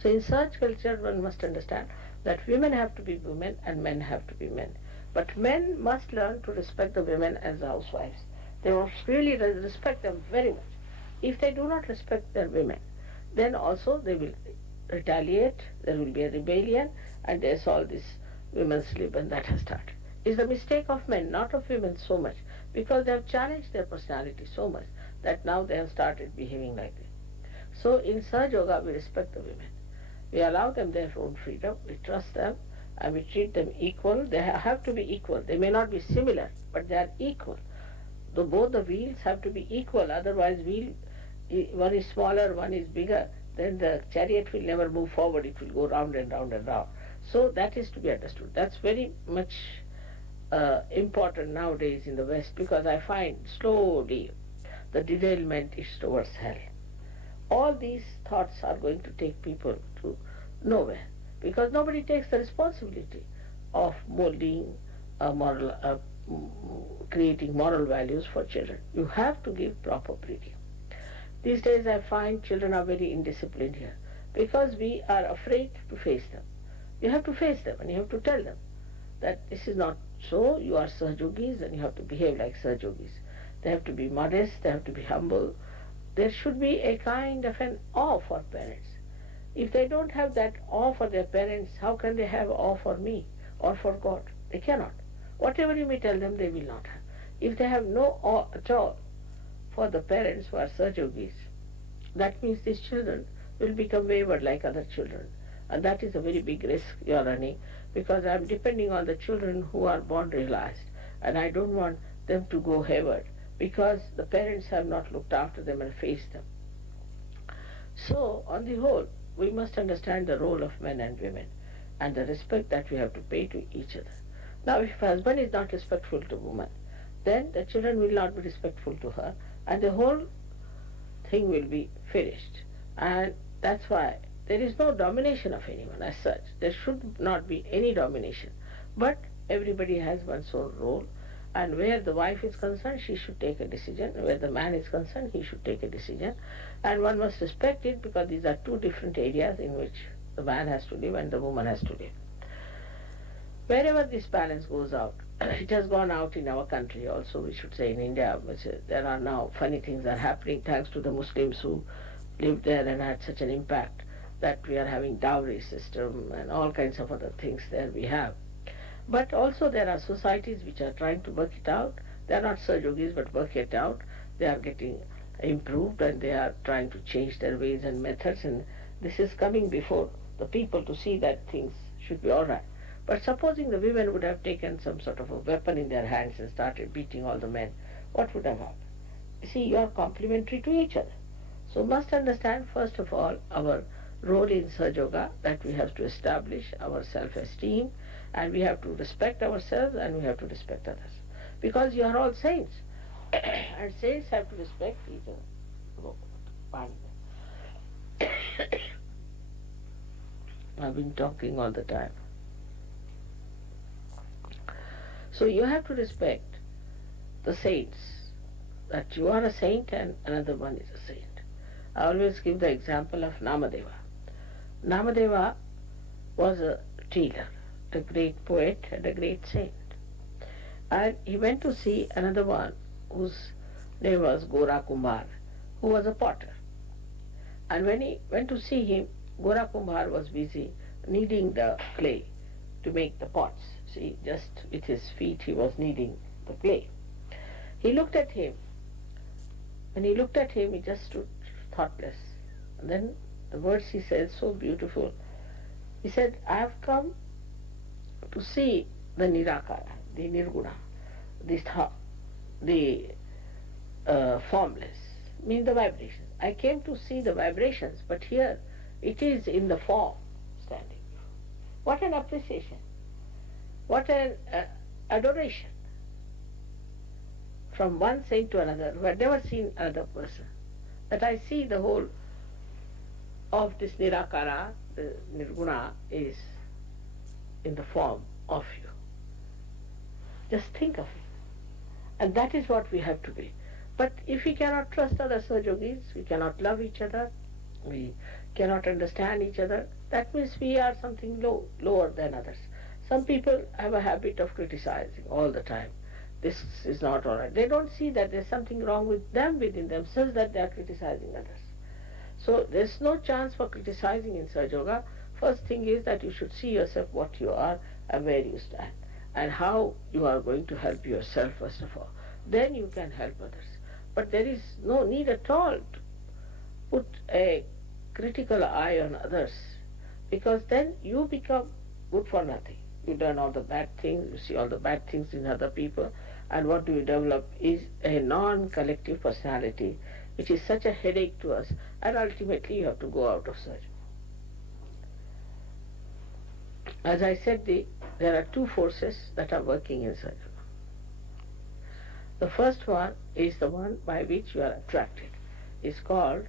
So in such culture one must understand that women have to be women and men have to be men. But men must learn to respect the women as housewives. They must really respect them very much. If they do not respect their women, then also they will retaliate, there will be a rebellion, and there's all this women's lib and that has started. It's the mistake of men, not of women so much, because they have challenged their personality so much that now they have started behaving like this. So in Sahaja Yoga we respect the women. We allow them their own freedom, we trust them, and we treat them equal. They have to be equal. They may not be similar, but they are equal. Though both the wheels have to be equal, otherwise one is smaller, one is bigger, then the chariot will never move forward, it will go round and round and round. So that is to be understood. That's very much important nowadays in the West, because I find slowly the derailment is towards hell. All these thoughts are going to take people to nowhere, because nobody takes the responsibility of molding a moral, creating moral values for children. You have to give proper breeding. These days I find children are very indisciplined here, because we are afraid to face them. You have to face them and you have to tell them that this is not so, you are Sahajogis and you have to behave like Sahajogis. They have to be modest, they have to be humble. There should be a kind of an awe for parents. If they don't have that awe for their parents, how can they have awe for me or for God? They cannot. Whatever you may tell them, they will not have. If they have no awe at all for the parents who are Sahajogis, that means these children will become wayward like other children. And that is a very big risk you are running, because I am depending on the children who are born realized. and I don't want them to go hayward because the parents have not looked after them and faced them. So, on the whole, we must understand the role of men and women and the respect that we have to pay to each other. Now, if husband is not respectful to woman, then the children will not be respectful to her, and the whole thing will be finished. And that's why there is no domination of anyone as such. There should not be any domination. But everybody has one's own role, and where the wife is concerned, she should take a decision. Where the man is concerned, he should take a decision. And one must respect it because these are two different areas in which the man has to live and the woman has to live. Wherever this balance goes out, it has gone out in our country also, we should say in India, which there are now funny things are happening thanks to the Muslims who lived there and had such an impact that we are having dowry system and all kinds of other things there we have. But also there are societies which are trying to work it out. They are not Sahajogis but work it out. They are getting improved and they are trying to change their ways and methods, and this is coming before the people to see that things should be all right. But supposing the women would have taken some sort of a weapon in their hands and started beating all the men, what would have happened? You see, you are complementary to each other. So must understand first of all our role in Sahaja, that we have to establish our self-esteem and we have to respect ourselves and we have to respect others. Because you are all saints and saints have to respect each other. Oh, pardon me. I've been talking all the time. So you have to respect the saints, that you are a saint and another one is a saint. I always give the example of Namadeva. Namadeva was a tailor, a great poet and a great saint. And he went to see another one whose name was Gora Kumbhar, who was a potter. And when he went to see him, Gora Kumbhar was busy kneading the clay to make the pots. See, just with his feet he was kneading the clay. He looked at him. When he looked at him, he just stood thoughtless. And then the words he said, so beautiful. He said, I have come to see the Nirakara, the Nirguna, the formless, means the vibrations. I came to see the vibrations, but here it is in the form standing. What an appreciation. What an adoration. From one saint to another, who had never seen another person, that I see the whole of this Nirakara, the Nirguna, is in the form of you. Just think of it. And that is what we have to be. But if we cannot trust other Sahajogis, we cannot love each other, we cannot understand each other, that means we are something lower than others. Some people have a habit of criticizing all the time. This is not all right. They don't see that there's something wrong with them within themselves, that they are criticizing others. So there's no chance for criticizing in Sahaja. First thing is that you should see yourself what you are and where you stand and how you are going to help yourself first of all. Then you can help others. But there is no need at all to put a critical eye on others, because then you become good for nothing. You learn all the bad things, you see all the bad things in other people, and what do you develop is a non-collective personality, which is such a headache to us, and ultimately you have to go out of search. As I said, there are two forces that are working in search. The first one is the one by which you are attracted. It's called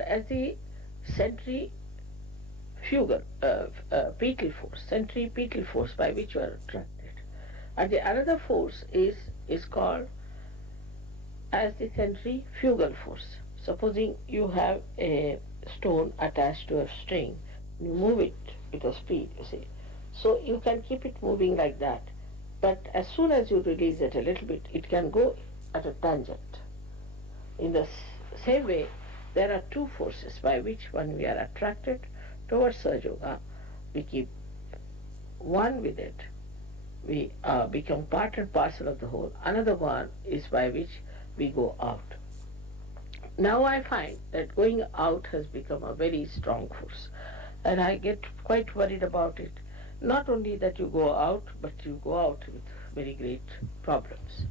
as the centripetal force by which you are attracted. And the another force is called as the centrifugal force. Supposing you have a stone attached to a string, you move it with a speed, you see. So you can keep it moving like that. But as soon as you release it a little bit, it can go at a tangent. In the same way, there are two forces by which when we are attracted towards Sahaja, we keep one with it. We become part and parcel of the whole. Another one is by which we go out. now I find that going out has become a very strong force, and I get quite worried about it. Not only that you go out, but you go out with very great problems.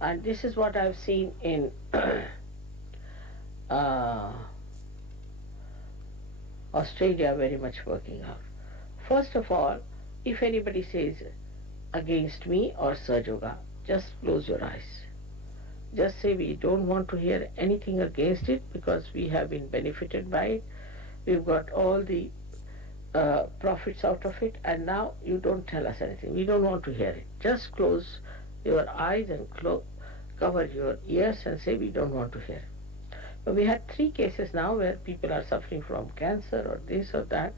And this is what I've seen in uh, Australia very much working out. First of all, if anybody says against me or Saj Yoga, just close your eyes. Just say we don't want to hear anything against it because we have been benefited by it. We've got all the profits out of it, and now you don't tell us anything. We don't want to hear it. Just close your eyes and cover your ears and say we don't want to hear it. But we had 3 cases now where people are suffering from cancer or this or that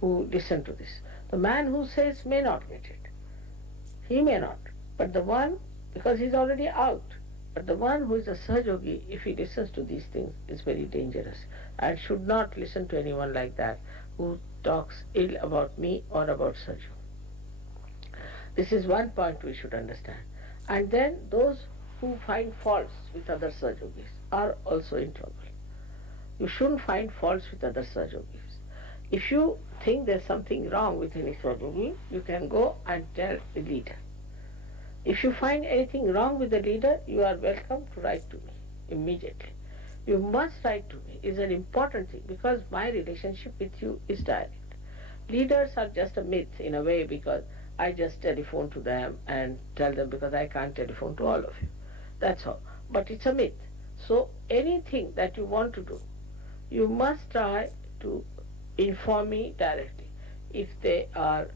who listen to this. The man who says may not get it. He may not. But the one, because he's already out, but the one who is a Sahajogi, if he listens to these things, is very dangerous and should not listen to anyone like that who talks ill about me or about Saju. This is one point we should understand. And then those who find faults with other Sahajogis are also in trouble. You shouldn't find faults with other Sahajogis. If you think there's something wrong with any Sahajogi, you can go and tell the leader. If you find anything wrong with the leader, you are welcome to write to me immediately. You must write to me. It's an important thing because my relationship with you is direct. Leaders are just a myth in a way because I just telephone to them and tell them because I can't telephone to all of you. That's all. But it's a myth. So anything that you want to do, you must try to inform me directly. If they are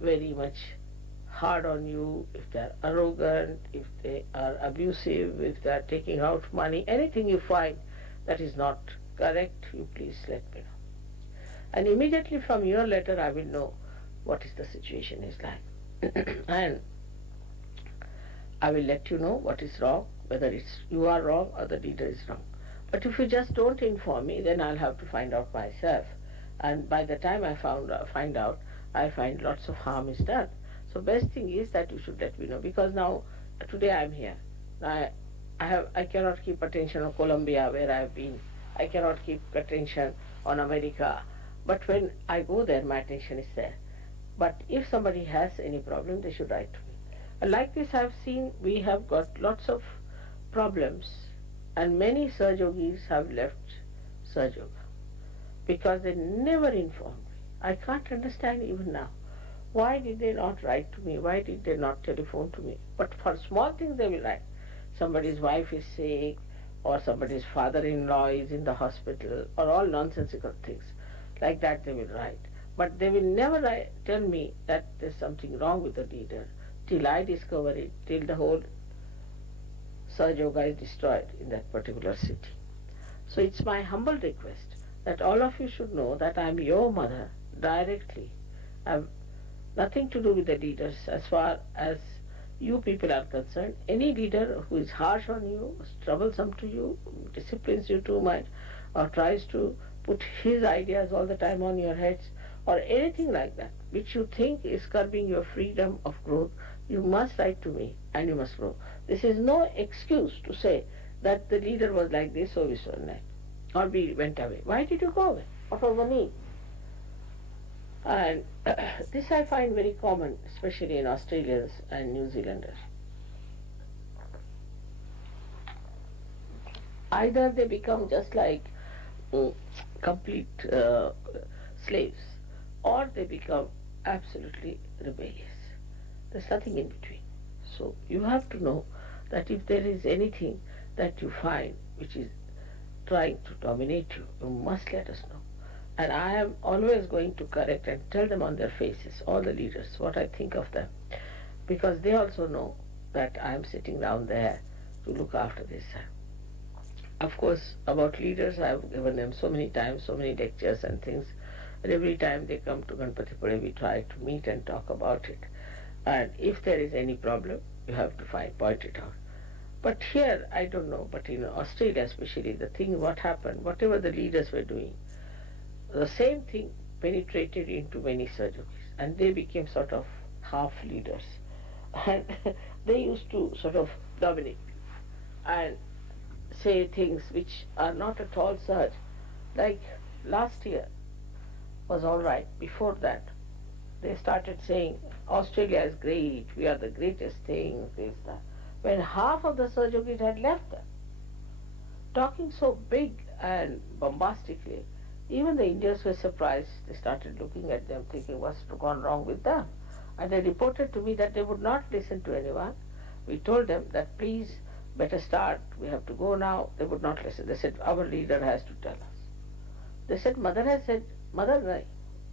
very much hard on you, if they are arrogant, if they are abusive, if they are taking out money, anything you find that is not correct, you please let me know. And immediately from your letter I will know what is the situation is like. And I will let you know what is wrong, whether it's you are wrong or the leader is wrong. But if you just don't inform me, then I'll have to find out myself. And by the time I find out, I find lots of harm is done. So best thing is that you should let me know, because now today I'm here. I cannot keep attention on Colombia where I've been. I cannot keep attention on America. But when I go there, my attention is there. But if somebody has any problem, they should write to me. And like this I've seen, we have got lots of problems, and many Sahajogis have left Sahajoga because they never informed me. I can't understand even now. Why did they not write to me? Why did they not telephone to me? But for small things they will write. Somebody's wife is sick, or somebody's father-in-law is in the hospital, or all nonsensical things. Like that they will write. But they will never tell me that there's something wrong with the leader till I discover it, till the whole Sahajoga is destroyed in that particular city. So it's my humble request that all of you should know that I'm your mother directly. I've nothing to do with the leaders as far as you people are concerned. Any leader who is harsh on you, is troublesome to you, disciplines you too much, or tries to put his ideas all the time on your heads, or anything like that, which you think is curbing your freedom of growth, you must write to me and you must grow. This is no excuse to say that the leader was like this, so we saw that, or we went away. Why did you go away? What was the need? And this I find very common, especially in Australians and New Zealanders. Either they become just like complete slaves, or they become absolutely rebellious. There's nothing in between. So you have to know that if there is anything that you find which is trying to dominate you, you must let us know. And I am always going to correct and tell them on their faces, all the leaders, what I think of them. Because they also know that I am sitting down there to look after this. Of course, about leaders, I have given them so many times, so many lectures and things. And every time they come to Ganpatipuri, we try to meet and talk about it. And if there is any problem, you have to point it out. But here, I don't know, but in Australia especially, the thing, what happened, whatever the leaders were doing, the same thing penetrated into many Sahajogis, and they became sort of half leaders. And they used to sort of dominate. And say things which are not at all such. Like last year was all right. Before that, they started saying Australia is great, we are the greatest thing, this, that. When half of the Sahajogis had left them, talking so big and bombastically, even the Indians were surprised. They started looking at them, thinking what's gone wrong with them. And they reported to me that they would not listen to anyone. We told them that please, better start, we have to go now. They would not listen. They said, our leader has to tell us. They said, Mother has said, Mother, nahi,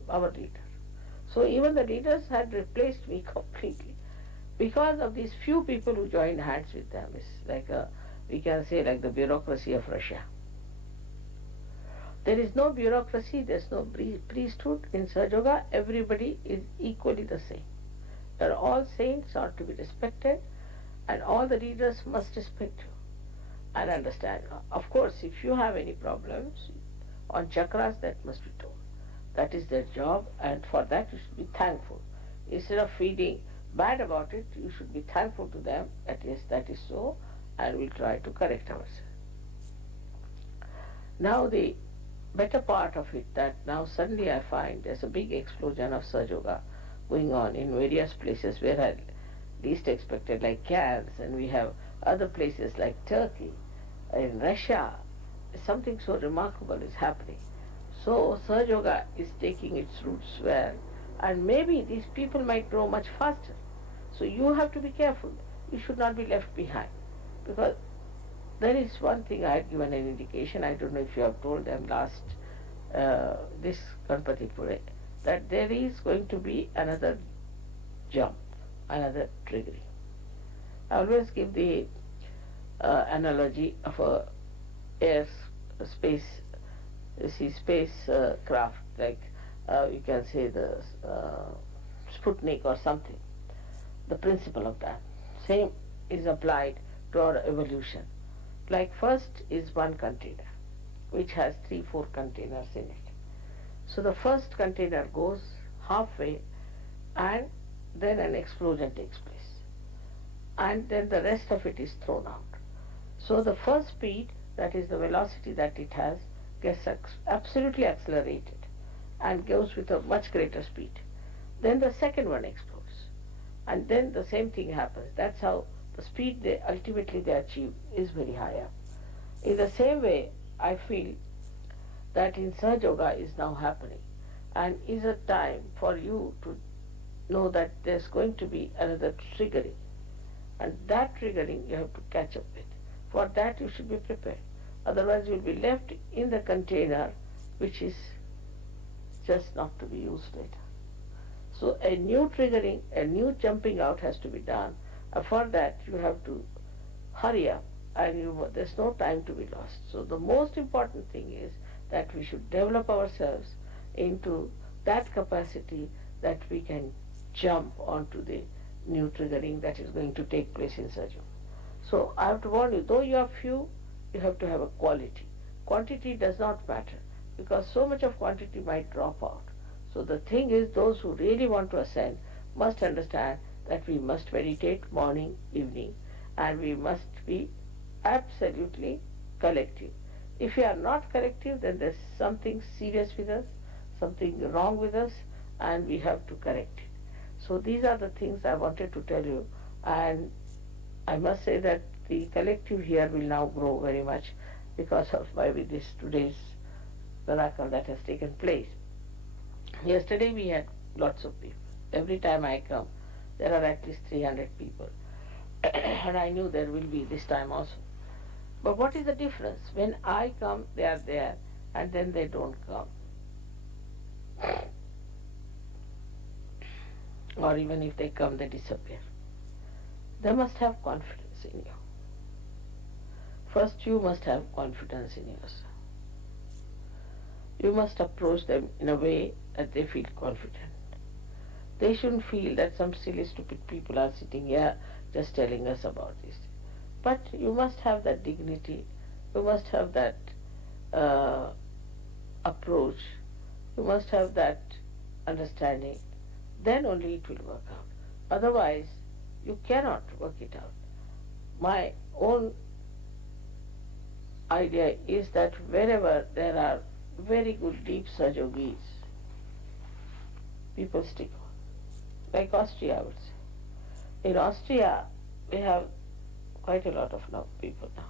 our leader. So even the leaders had replaced me completely because of these few people who joined hands with them. It's like we can say like the bureaucracy of Russia. There is no bureaucracy, there's no priesthood. In Sahaja, everybody is equally the same. They're all saints, are to be respected, and all the leaders must respect you and understand. Of course, if you have any problems on chakras, that must be told. That is their job, and for that you should be thankful. Instead of feeling bad about it, you should be thankful to them that yes, that is so, and we'll try to correct ourselves. Now the better part of it, that now suddenly I find there's a big explosion of Sahaja going on in various places where I least expected, like Cairns, and we have other places like Turkey, in Russia. Something so remarkable is happening. So Sahaja is taking its roots well, and maybe these people might grow much faster. So you have to be careful. You should not be left behind, because there is one thing I had given an indication. I don't know if you have told them last this Ganpati Pure, that there is going to be another jump, another triggering. I always give the analogy of a space craft, like you can say the Sputnik or something. The principle of that same is applied to our evolution. Like first is one container which has 3-4 containers in it. So the first container goes halfway and then an explosion takes place, and then the rest of it is thrown out. So the first speed, that is the velocity that it has, gets absolutely accelerated and goes with a much greater speed. Then the second one explodes, and then the same thing happens. That's how the speed they ultimately achieve is very high up. In the same way, I feel that in Sahaja Yoga is now happening, and is a time for you to know that there's going to be another triggering, and that triggering you have to catch up with. For that you should be prepared. Otherwise you will be left in the container which is just not to be used later. So a new triggering, a new jumping out has to be done. And for that you have to hurry up, and there's no time to be lost. So the most important thing is that we should develop ourselves into that capacity that we can jump onto the new triggering that is going to take place in Sahaja. So I have to warn you, though you are few, you have to have a quality. Quantity does not matter, because so much of quantity might drop out. So the thing is, those who really want to ascend must understand that we must meditate morning, evening, and we must be absolutely collective. If we are not collective, then there's something serious with us, something wrong with us, and we have to correct it. So these are the things I wanted to tell you, and I must say that the collective here will now grow very much because of maybe this today's miracle that has taken place. Yesterday we had lots of people. Every time I come, there are at least 300 people. And I knew there will be this time also. But what is the difference? When I come, they are there, and then they don't come. Or even if they come, they disappear. They must have confidence in you. First, you must have confidence in yourself. You must approach them in a way that they feel confident. They shouldn't feel that some silly, stupid people are sitting here just telling us about this. But you must have that dignity. You must have that approach. You must have that understanding. Then only it will work out. Otherwise, you cannot work it out. My own idea is that wherever there are very good deep sajogis, people stick on. Like Austria, I would say. In Austria, we have quite a lot of now people now.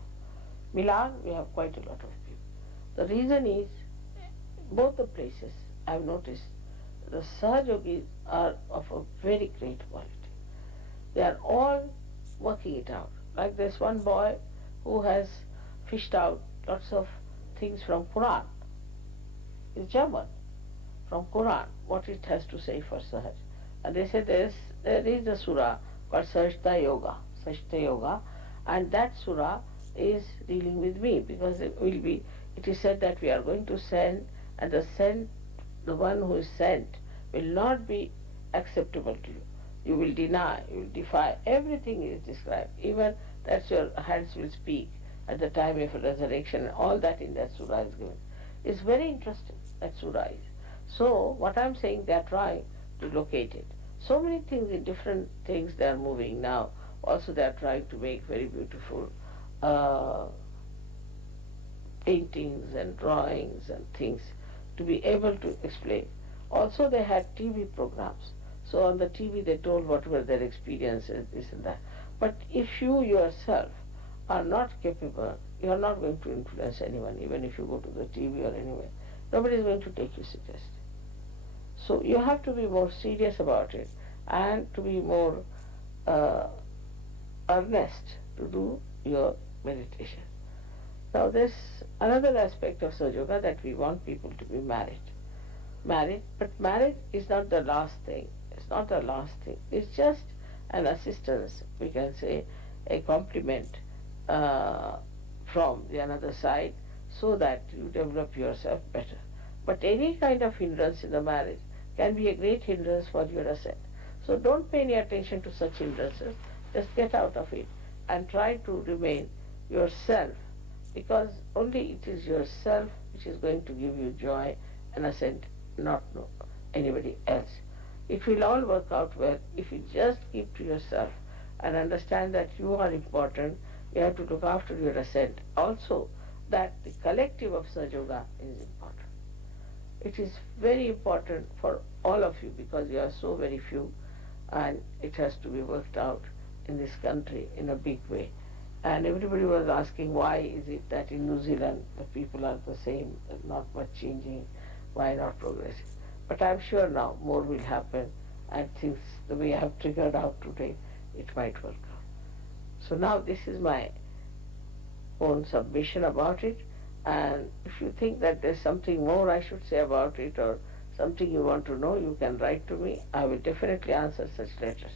Milan, we have quite a lot of people. The reason is, both the places, I've noticed, the Sahajogis are of a very great quality. They are all working it out. Like there's one boy who has fished out lots of things from Quran. It's German, from Quran, what it has to say for Sahaj. And they say there is a surah called Sajta Yoga, and that surah is dealing with me, because it is said that we are going to send, and the one who is sent will not be acceptable to you. You will deny, you will defy, everything is described. Even that your hands will speak at the time of resurrection, all that in that surah is given. It's very interesting, that surah is. So, what I'm saying, they are trying to locate it. So many things in different things they are moving now. Also they are trying to make very beautiful paintings and drawings and things to be able to explain. Also they had TV programs. So on the TV they told what were their experiences, this and that. But if you yourself are not capable, you are not going to influence anyone, even if you go to the TV or anywhere. Nobody is going to take you seriously. So you have to be more serious about it and to be more earnest to do your meditation. Now there's another aspect of Sahaja Yoga, that we want people to be married. But marriage is not the last thing. It's not the last thing. It's just an assistance, we can say, a compliment from the another side, so that you develop yourself better. But any kind of hindrance in the marriage can be a great hindrance for your ascent. So don't pay any attention to such hindrances. Just get out of it and try to remain yourself, because only it is yourself which is going to give you joy and ascent, not anybody else. It will all work out well if you just keep to yourself and understand that you are important. You have to look after your ascent. Also, that the collective of Sahaja Yoga is important. It is very important for all of you, because you are so very few, and it has to be worked out in this country in a big way. And everybody was asking, why is it that in New Zealand the people are the same, not much changing, why not progressing? But I'm sure now more will happen, and things, the way I have triggered out today, it might work out. So now this is my own submission about it, and if you think that there's something more I should say about it, or something you want to know, you can write to me. I will definitely answer such letters.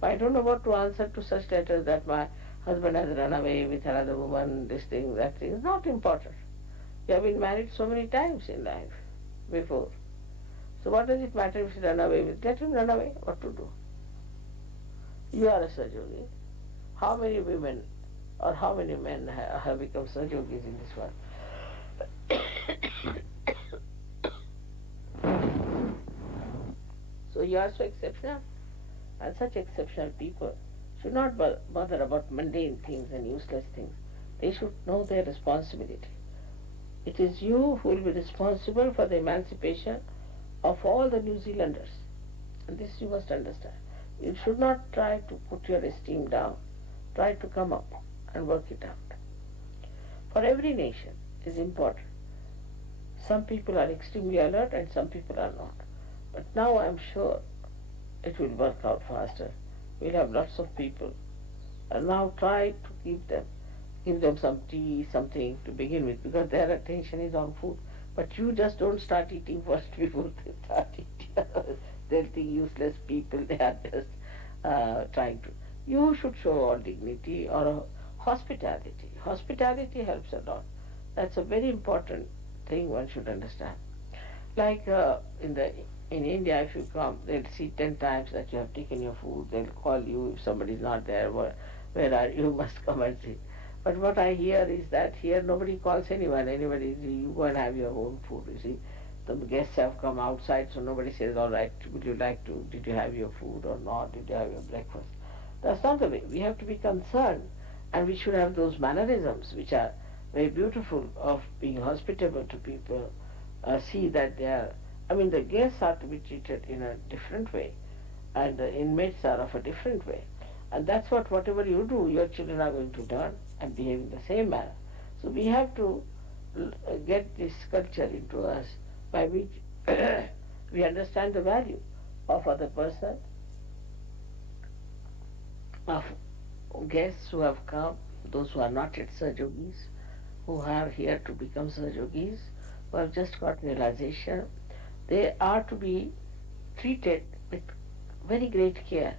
But I don't know what to answer to such letters, that my husband has run away with another woman, this thing, that thing. It's not important. You have been married so many times in life before. So what does it matter if he run away with? Let him run away. What to do? You are a Sahaja. How many women or how many men have become Sahajogis in this world? So you are so exceptional, and such exceptional people should not bother about mundane things and useless things. They should know their responsibility. It is you who will be responsible for the emancipation of all the New Zealanders. And this you must understand. You should not try to put your esteem down. Try to come up and work it out. For every nation is important. Some people are extremely alert and some people are not. But now I am sure it will work out faster. We'll have lots of people. And now try to give them some tea, something to begin with, because their attention is on food. But you just don't start eating first before they start eating. They'll think useless people, they are just trying to. You should show all dignity or hospitality. Hospitality helps a lot. That's a very important thing one should understand. Like in India, if you come, they'll see 10 times that you have taken your food. They'll call you if somebody is not there. Where are you? You must come and see. But what I hear is that here nobody calls anyone. You go and have your own food. You see, the guests have come outside, so nobody says, all right, would you like to, did you have your food or not? Did you have your breakfast? That's not the way. We have to be concerned, and we should have those mannerisms which are very beautiful of being hospitable to people, see that they are, I mean, the guests are to be treated in a different way, and the inmates are of a different way. And that's what, whatever you do, your children are going to learn and behave in the same manner. So we have to get this culture into us by which we understand the value of other person, of guests who have come, those who are not yet Sahajogis, who are here to become Sahajogis, who have just got realization. They are to be treated with very great care.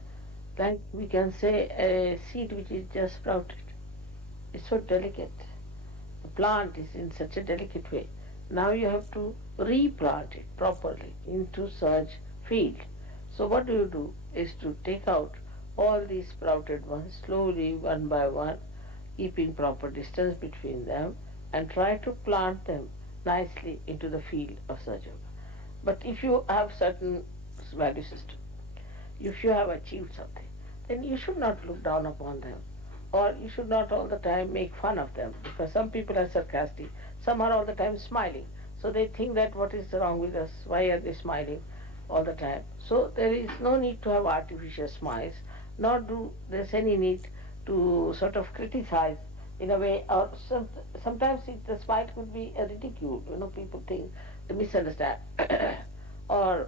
Like we can say a seed which is just sprouted. It's so delicate. The plant is in such a delicate way. Now you have to replant it properly into such field. So what do is to take out all these sprouted ones slowly, one by one, keeping proper distance between them, and try to plant them nicely into the field of Sahaja. But if you have certain value system, if you have achieved something, then you should not look down upon them, or you should not all the time make fun of them, because some people are sarcastic, some are all the time smiling. So they think that what is wrong with us? Why are they smiling all the time? So there is no need to have artificial smiles, nor do there's any need to sort of criticize in a way, or sometimes the smile could be a ridicule. People think they misunderstand, or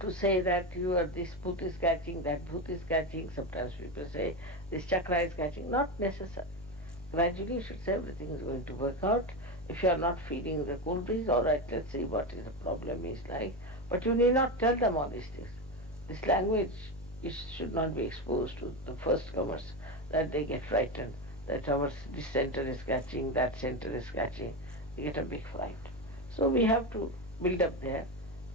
to say that you are this bhoot is catching, that bhoot is catching. Sometimes people say this chakra is catching. Not necessary. Gradually you should say everything is going to work out. If you are not feeling the cool breeze, all right, let's see what is the problem is like. But you need not tell them all these things. This language should not be exposed to the first comers, that they get frightened, that this center is catching, that center is catching. They get a big fright. So we have to build up their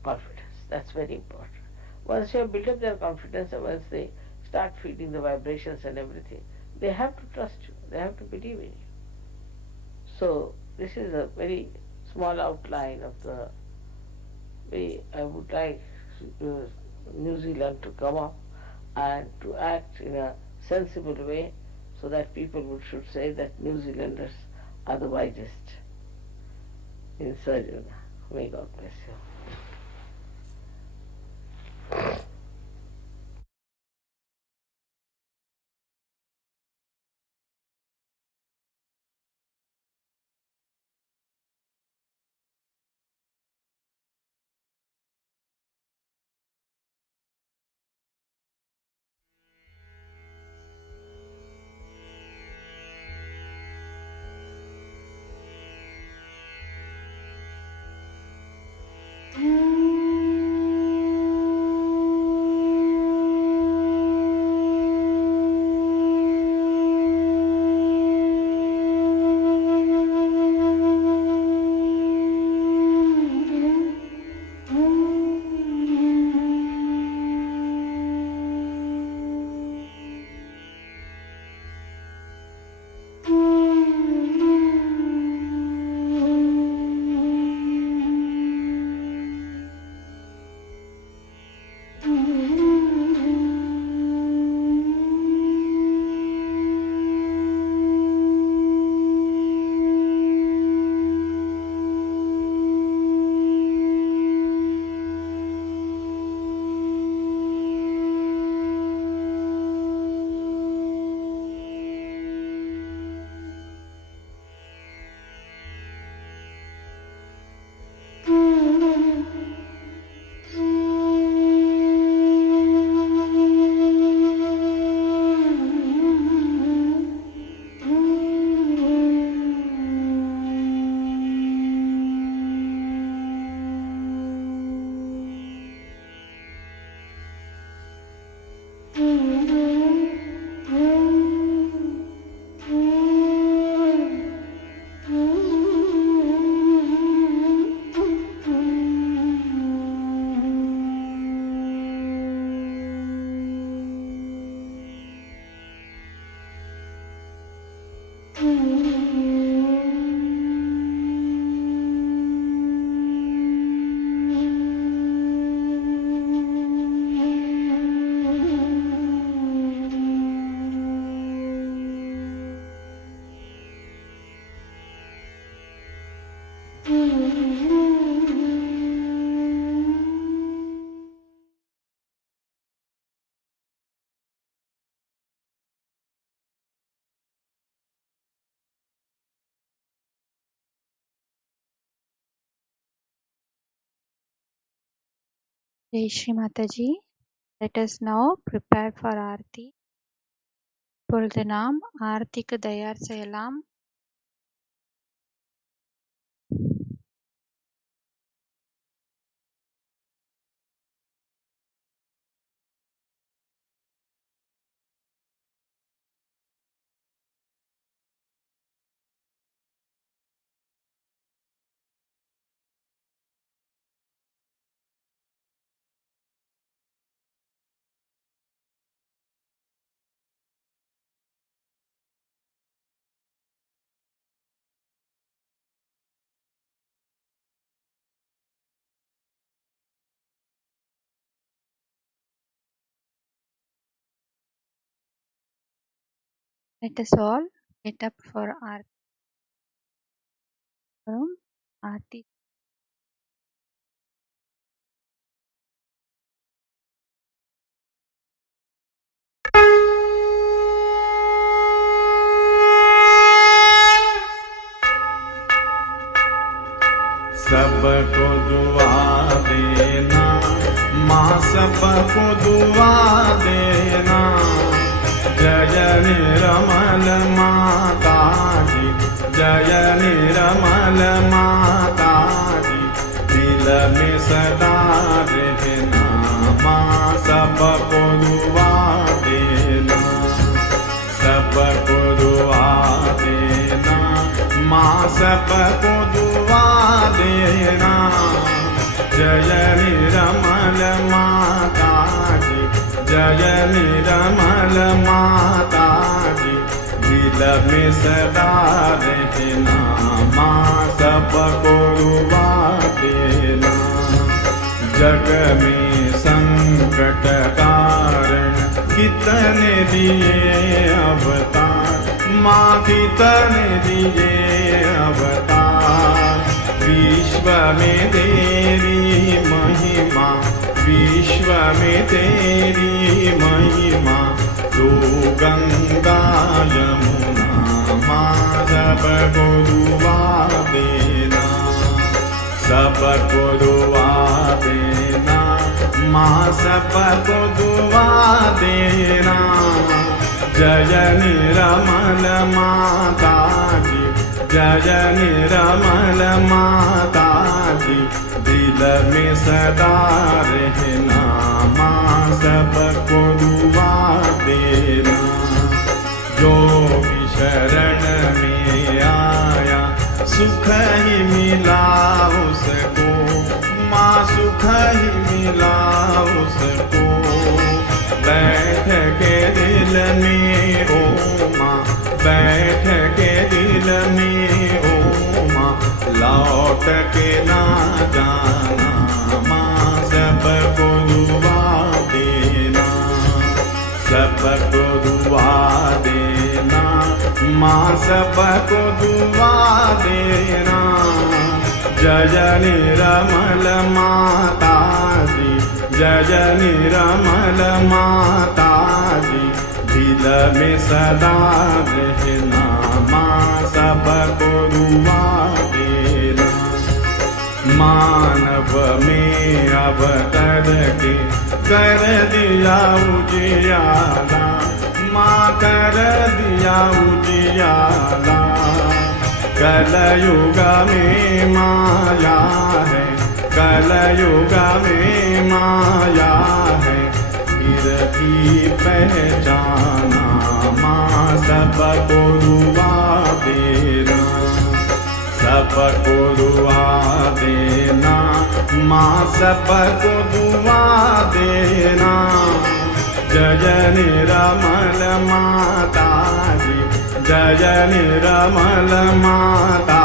confidence. That's very important. Once you have built up their confidence, and once they start feeling the vibrations and everything, they have to trust you. They have to believe in you. So this is a very small outline of the way I would like New Zealand to come up and to act in a sensible way, so that people should say that New Zealanders are the wisest in surgery. May God bless you. Jai Shri Mataji. Let us now prepare for Aarti. இப்பொழுது நாம் ஆர்த்திக்கு தயார் செய்யலாம். Let us all get up for Aarti. Aarti. सबको दुआ देना माँ, सबको दुआ देना। जय निर्मल माता जी, जय निर्मल माता जी। दिल में सदा रहना माँ, सबको दुआ देना, सबको दुआ देना माँ, सबको दुआ देना। जय निर्मल माता जी, जय निर्मल माता जी। दिल में सदा रहना माँ, सबको दुआ देना। जग में संकट कारण कितने दिए अवतार माँ, कितने दिए अवतार। विश्व में तेरी महिमा, विश्व में तेरी महिमा। तू गंगा यमुना माँ, सबको दुआ देना, सबको दुआ देना माँ, सबको दुआ देना। जय निर्मल माता जी, जय निर्मल माता जी। दिल में सदा रहना माँ, सबको दुआ देना। जो भी शरण में आया सुख ही मिला उसको माँ, सुख ही मिला उसको। बैठ के दिल में ओ माँ, बैठ के दिल में ओ माँ। लौट के ना जाना माँ, सबको दुआ देना, सबको दुआ देना माँ, सबको दुआ देना। जय निर्मल माता जी, जय निर्मल माता जी। दिल में सदा रहना माँ, सबको दुआ देना। मानव में अवतर के कर दिया उजियाला माँ, कर दिया उजियाला। कलयुग में माया है, कलयुग में माया है। फिर भी पहचाना माँ, सबको दुआ देना, सबको दुआ देना माँ, सबको दुआ देना। जय निर्मल माता जी, जय निर्मल माता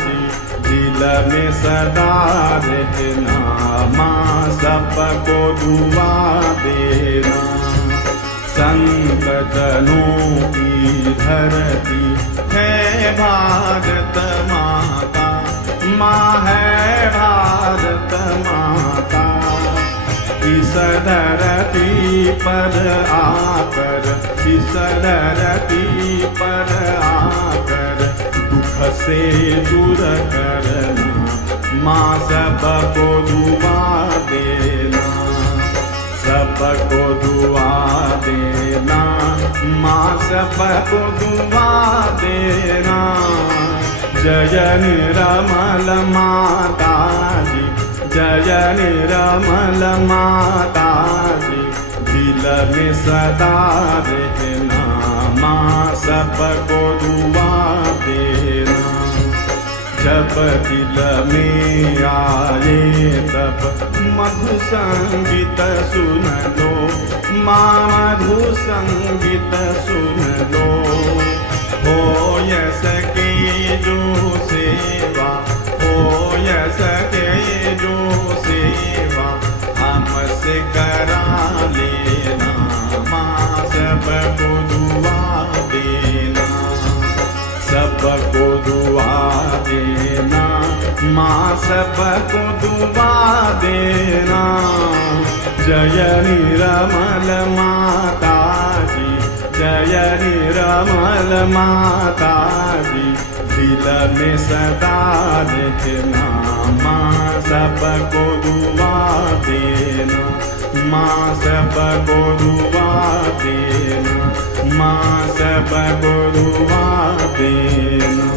जी। दिल में सदा रहना माँ, सबको दुआ देना। संत जनों की धरती है भारत माता, माँ है भारत माता। इस धरती पर आकर, इस धरती पर आकर दुख से दूर करना माँ, सबको दुआ देना। सबको दुआ देना, माँ सबको दुआ देना। जय निरमल माता जी, जय निरमल माता जी, दिल में सदा रहना, माँ सबको दुआ देना। जब दिल में आए तब मधु संगीत सुन लो, माँ मधु संगीत सुन लो। हो सके जो सेवा, हो सके जो सेवा, हमसे करा लेना, माँ सबको दुआ देना, सबको दुआ देना, माँ सबको दुआ देना। जय निरमल माता जी, जय निरमल माता जी, दिल में सदा रहना, माँ सबको दुआ देना, माँ सबको दुआ देना, माँ सबको दुआ देना।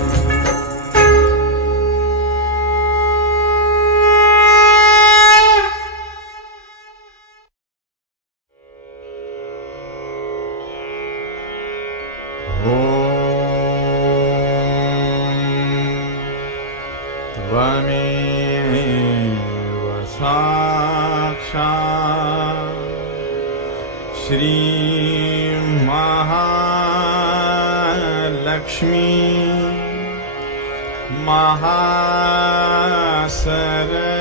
त्वमेव साक्षात् श्री महालक्ष्मी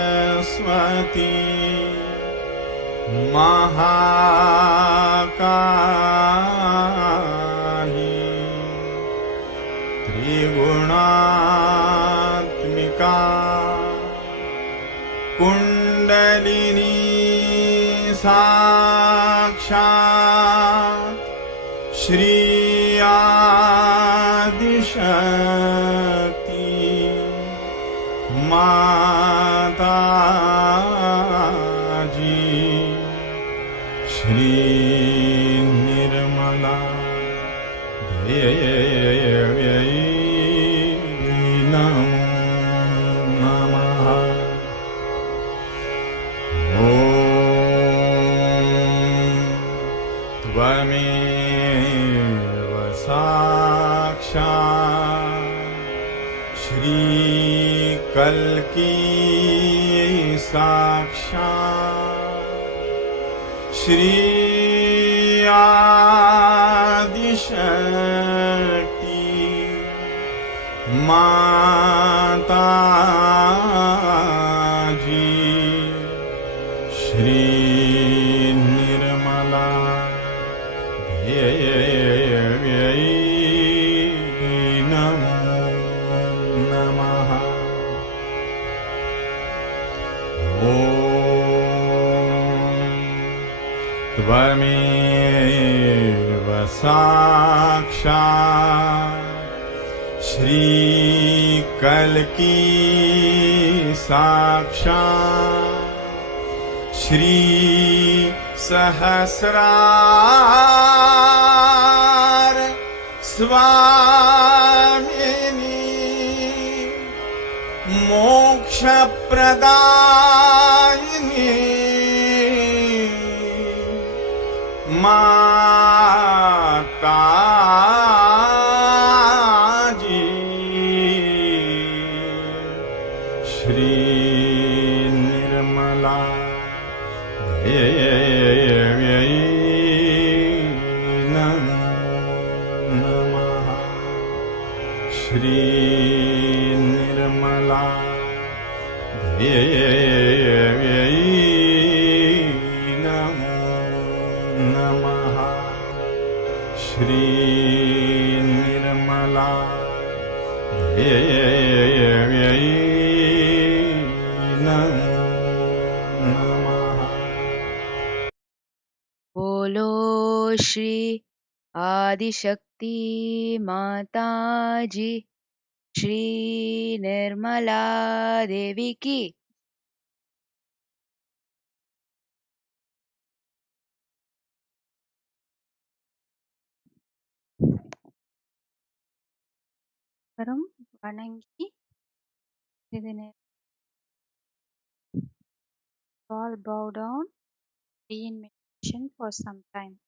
महासरस्वती महाकाली त्रिगुणात्मिका कुंडलिनी साक्षात् श्री आदिशक्ति माता जी, श्री निर्मला देव्यै नमो नमः। त्वमेव साक्षात् श्री कल्की साक्षात् श्री आदिशक्ति माता जी, श्री निर्मला देव्यै नमो नमः। त्वमेव साक्षात् श्री कल्की साक्षात् श्री सहस्रार स्वामिनी मोक्ष प्रदायिनी माता जी, श्री निर्मला देव्यै नमो नमः। श्री निर्मला देव्यै नमो नमः। श्री निर्मला देव्यै नमो नमः। बोलो श्री आदिशक्ति माता जी, श्री निर्मला देवी की அப்புறம் வணங்கி சிறிது நேரம் all bow down, be in meditation for some time.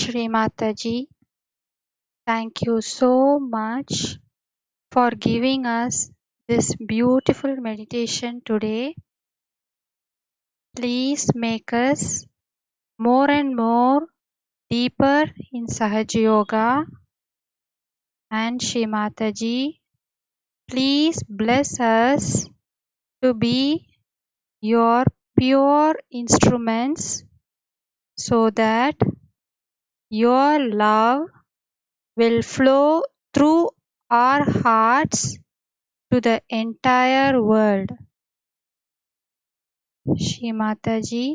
Shri Mataji, thank you so much for giving us this beautiful meditation today. Please make us more and more deeper in Sahaja Yoga. And Shri Mataji, please bless us to be your pure instruments so that your love will flow through our hearts to the entire world. Shri Mataji,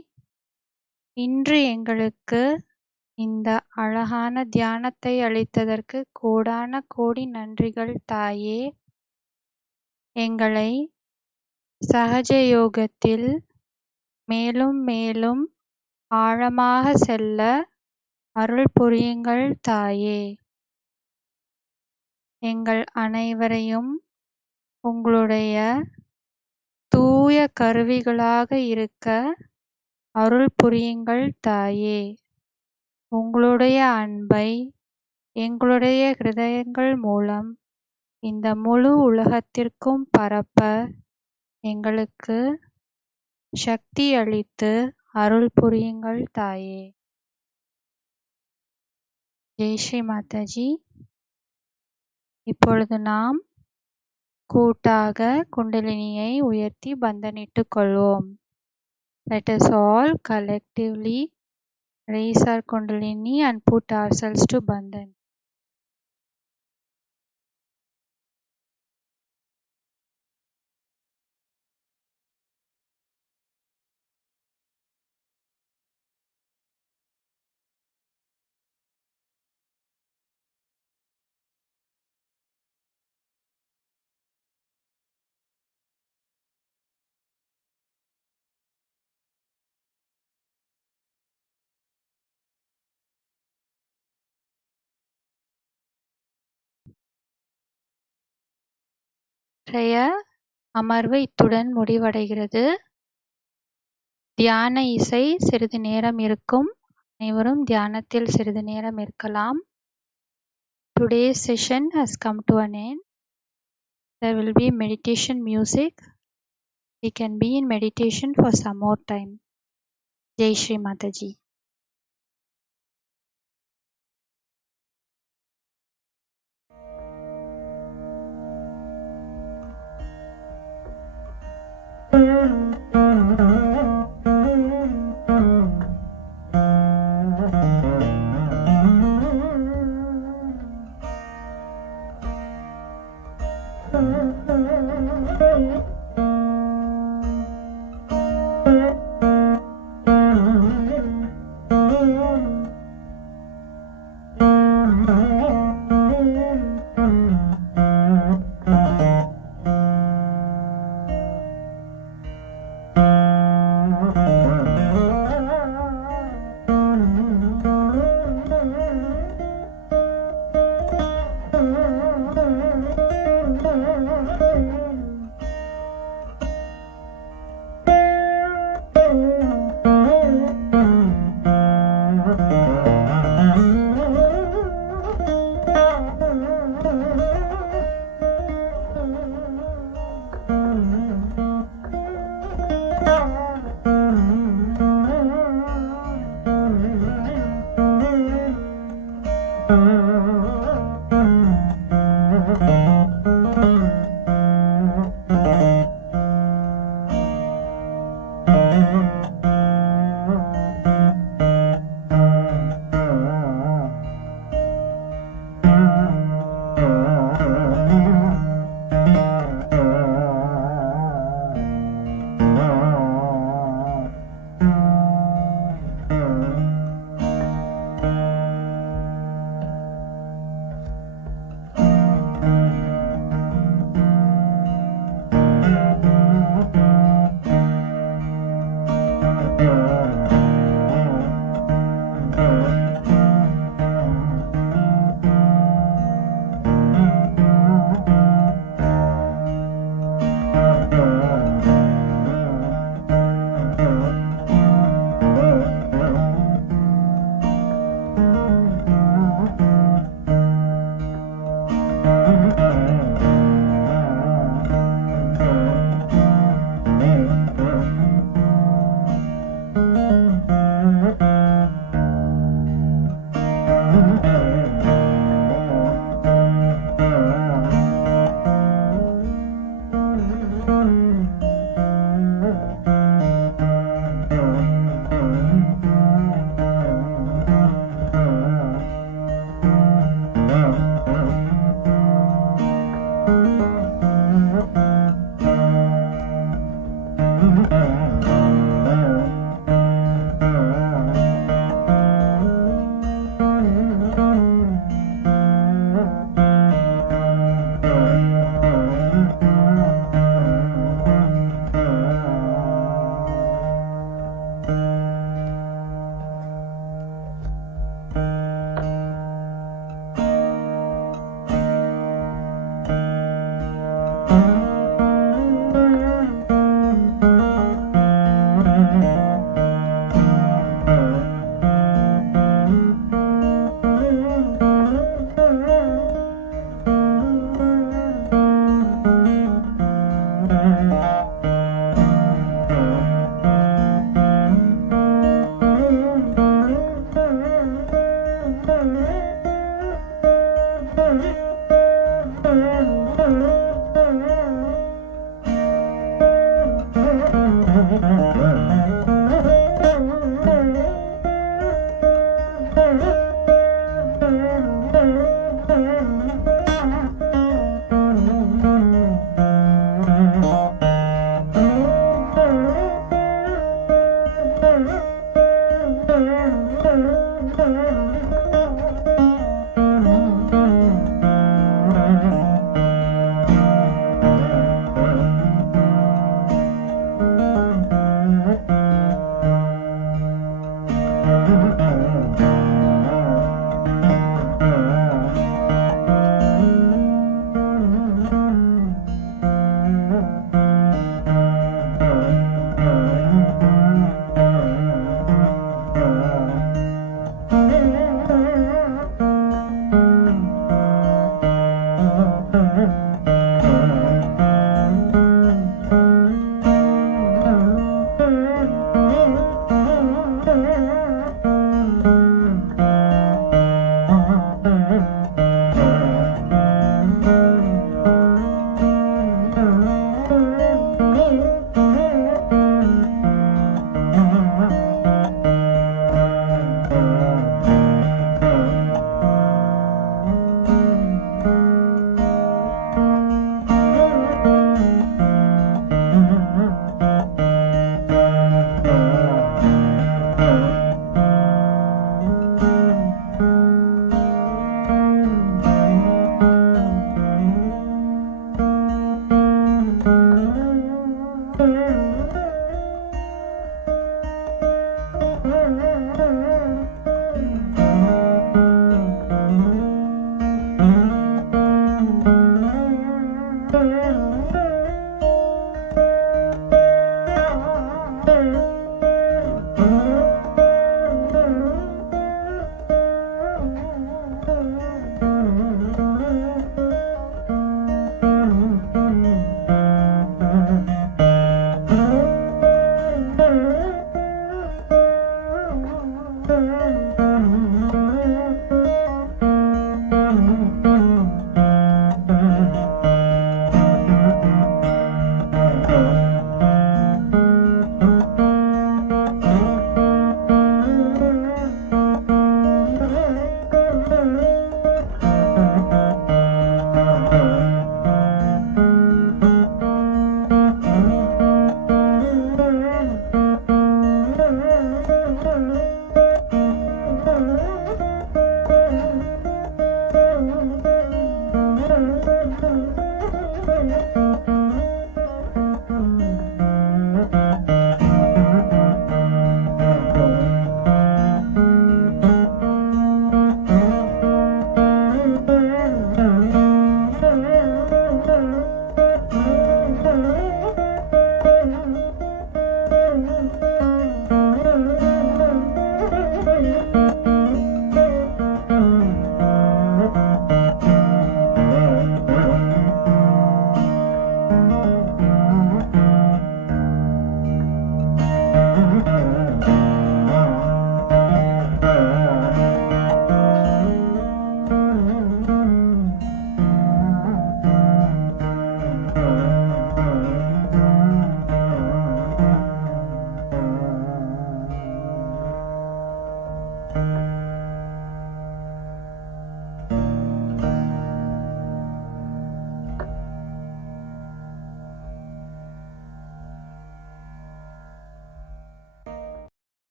இன்று எங்களுக்கு இந்த அழகான தியானத்தை அளித்ததற்கு கோடான கோடி நன்றிகள் தாயே. எங்களை சகஜ யோகத்தில் மேலும் மேலும் ஆழமாக செல்ல அருள் புரியுங்கள் தாயே. எங்கள் அனைவரையும் உங்களுடைய தூய கருவிகளாக இருக்க அருள் புரியுங்கள் தாயே. உங்களுடைய அன்பை எங்களுடைய ஹிருதயங்கள் மூலம் இந்த முழு உலகத்திற்கும் பரப்ப எங்களுக்கு சக்தி அளித்து அருள் புரியுங்கள் தாயே. ஜெய் ஸ்ரீ மாதாஜி. இப்பொழுது நாம் கூட்டாக குண்டலினியை உயர்த்தி பந்தனிட்டுக் கொள்வோம். Let us all collectively raise our kundalini and put ourselves to bandhan. இன்றைய அமர்வு இத்துடன் முடிவடைகிறது. தியான இசை சிறிது நேரம் இருக்கும். அனைவரும் தியானத்தில் சிறிது நேரம் இருக்கலாம். Today's session has come to an end. There will be meditation music. We can be in meditation for some more time. Jai Shri Mataji.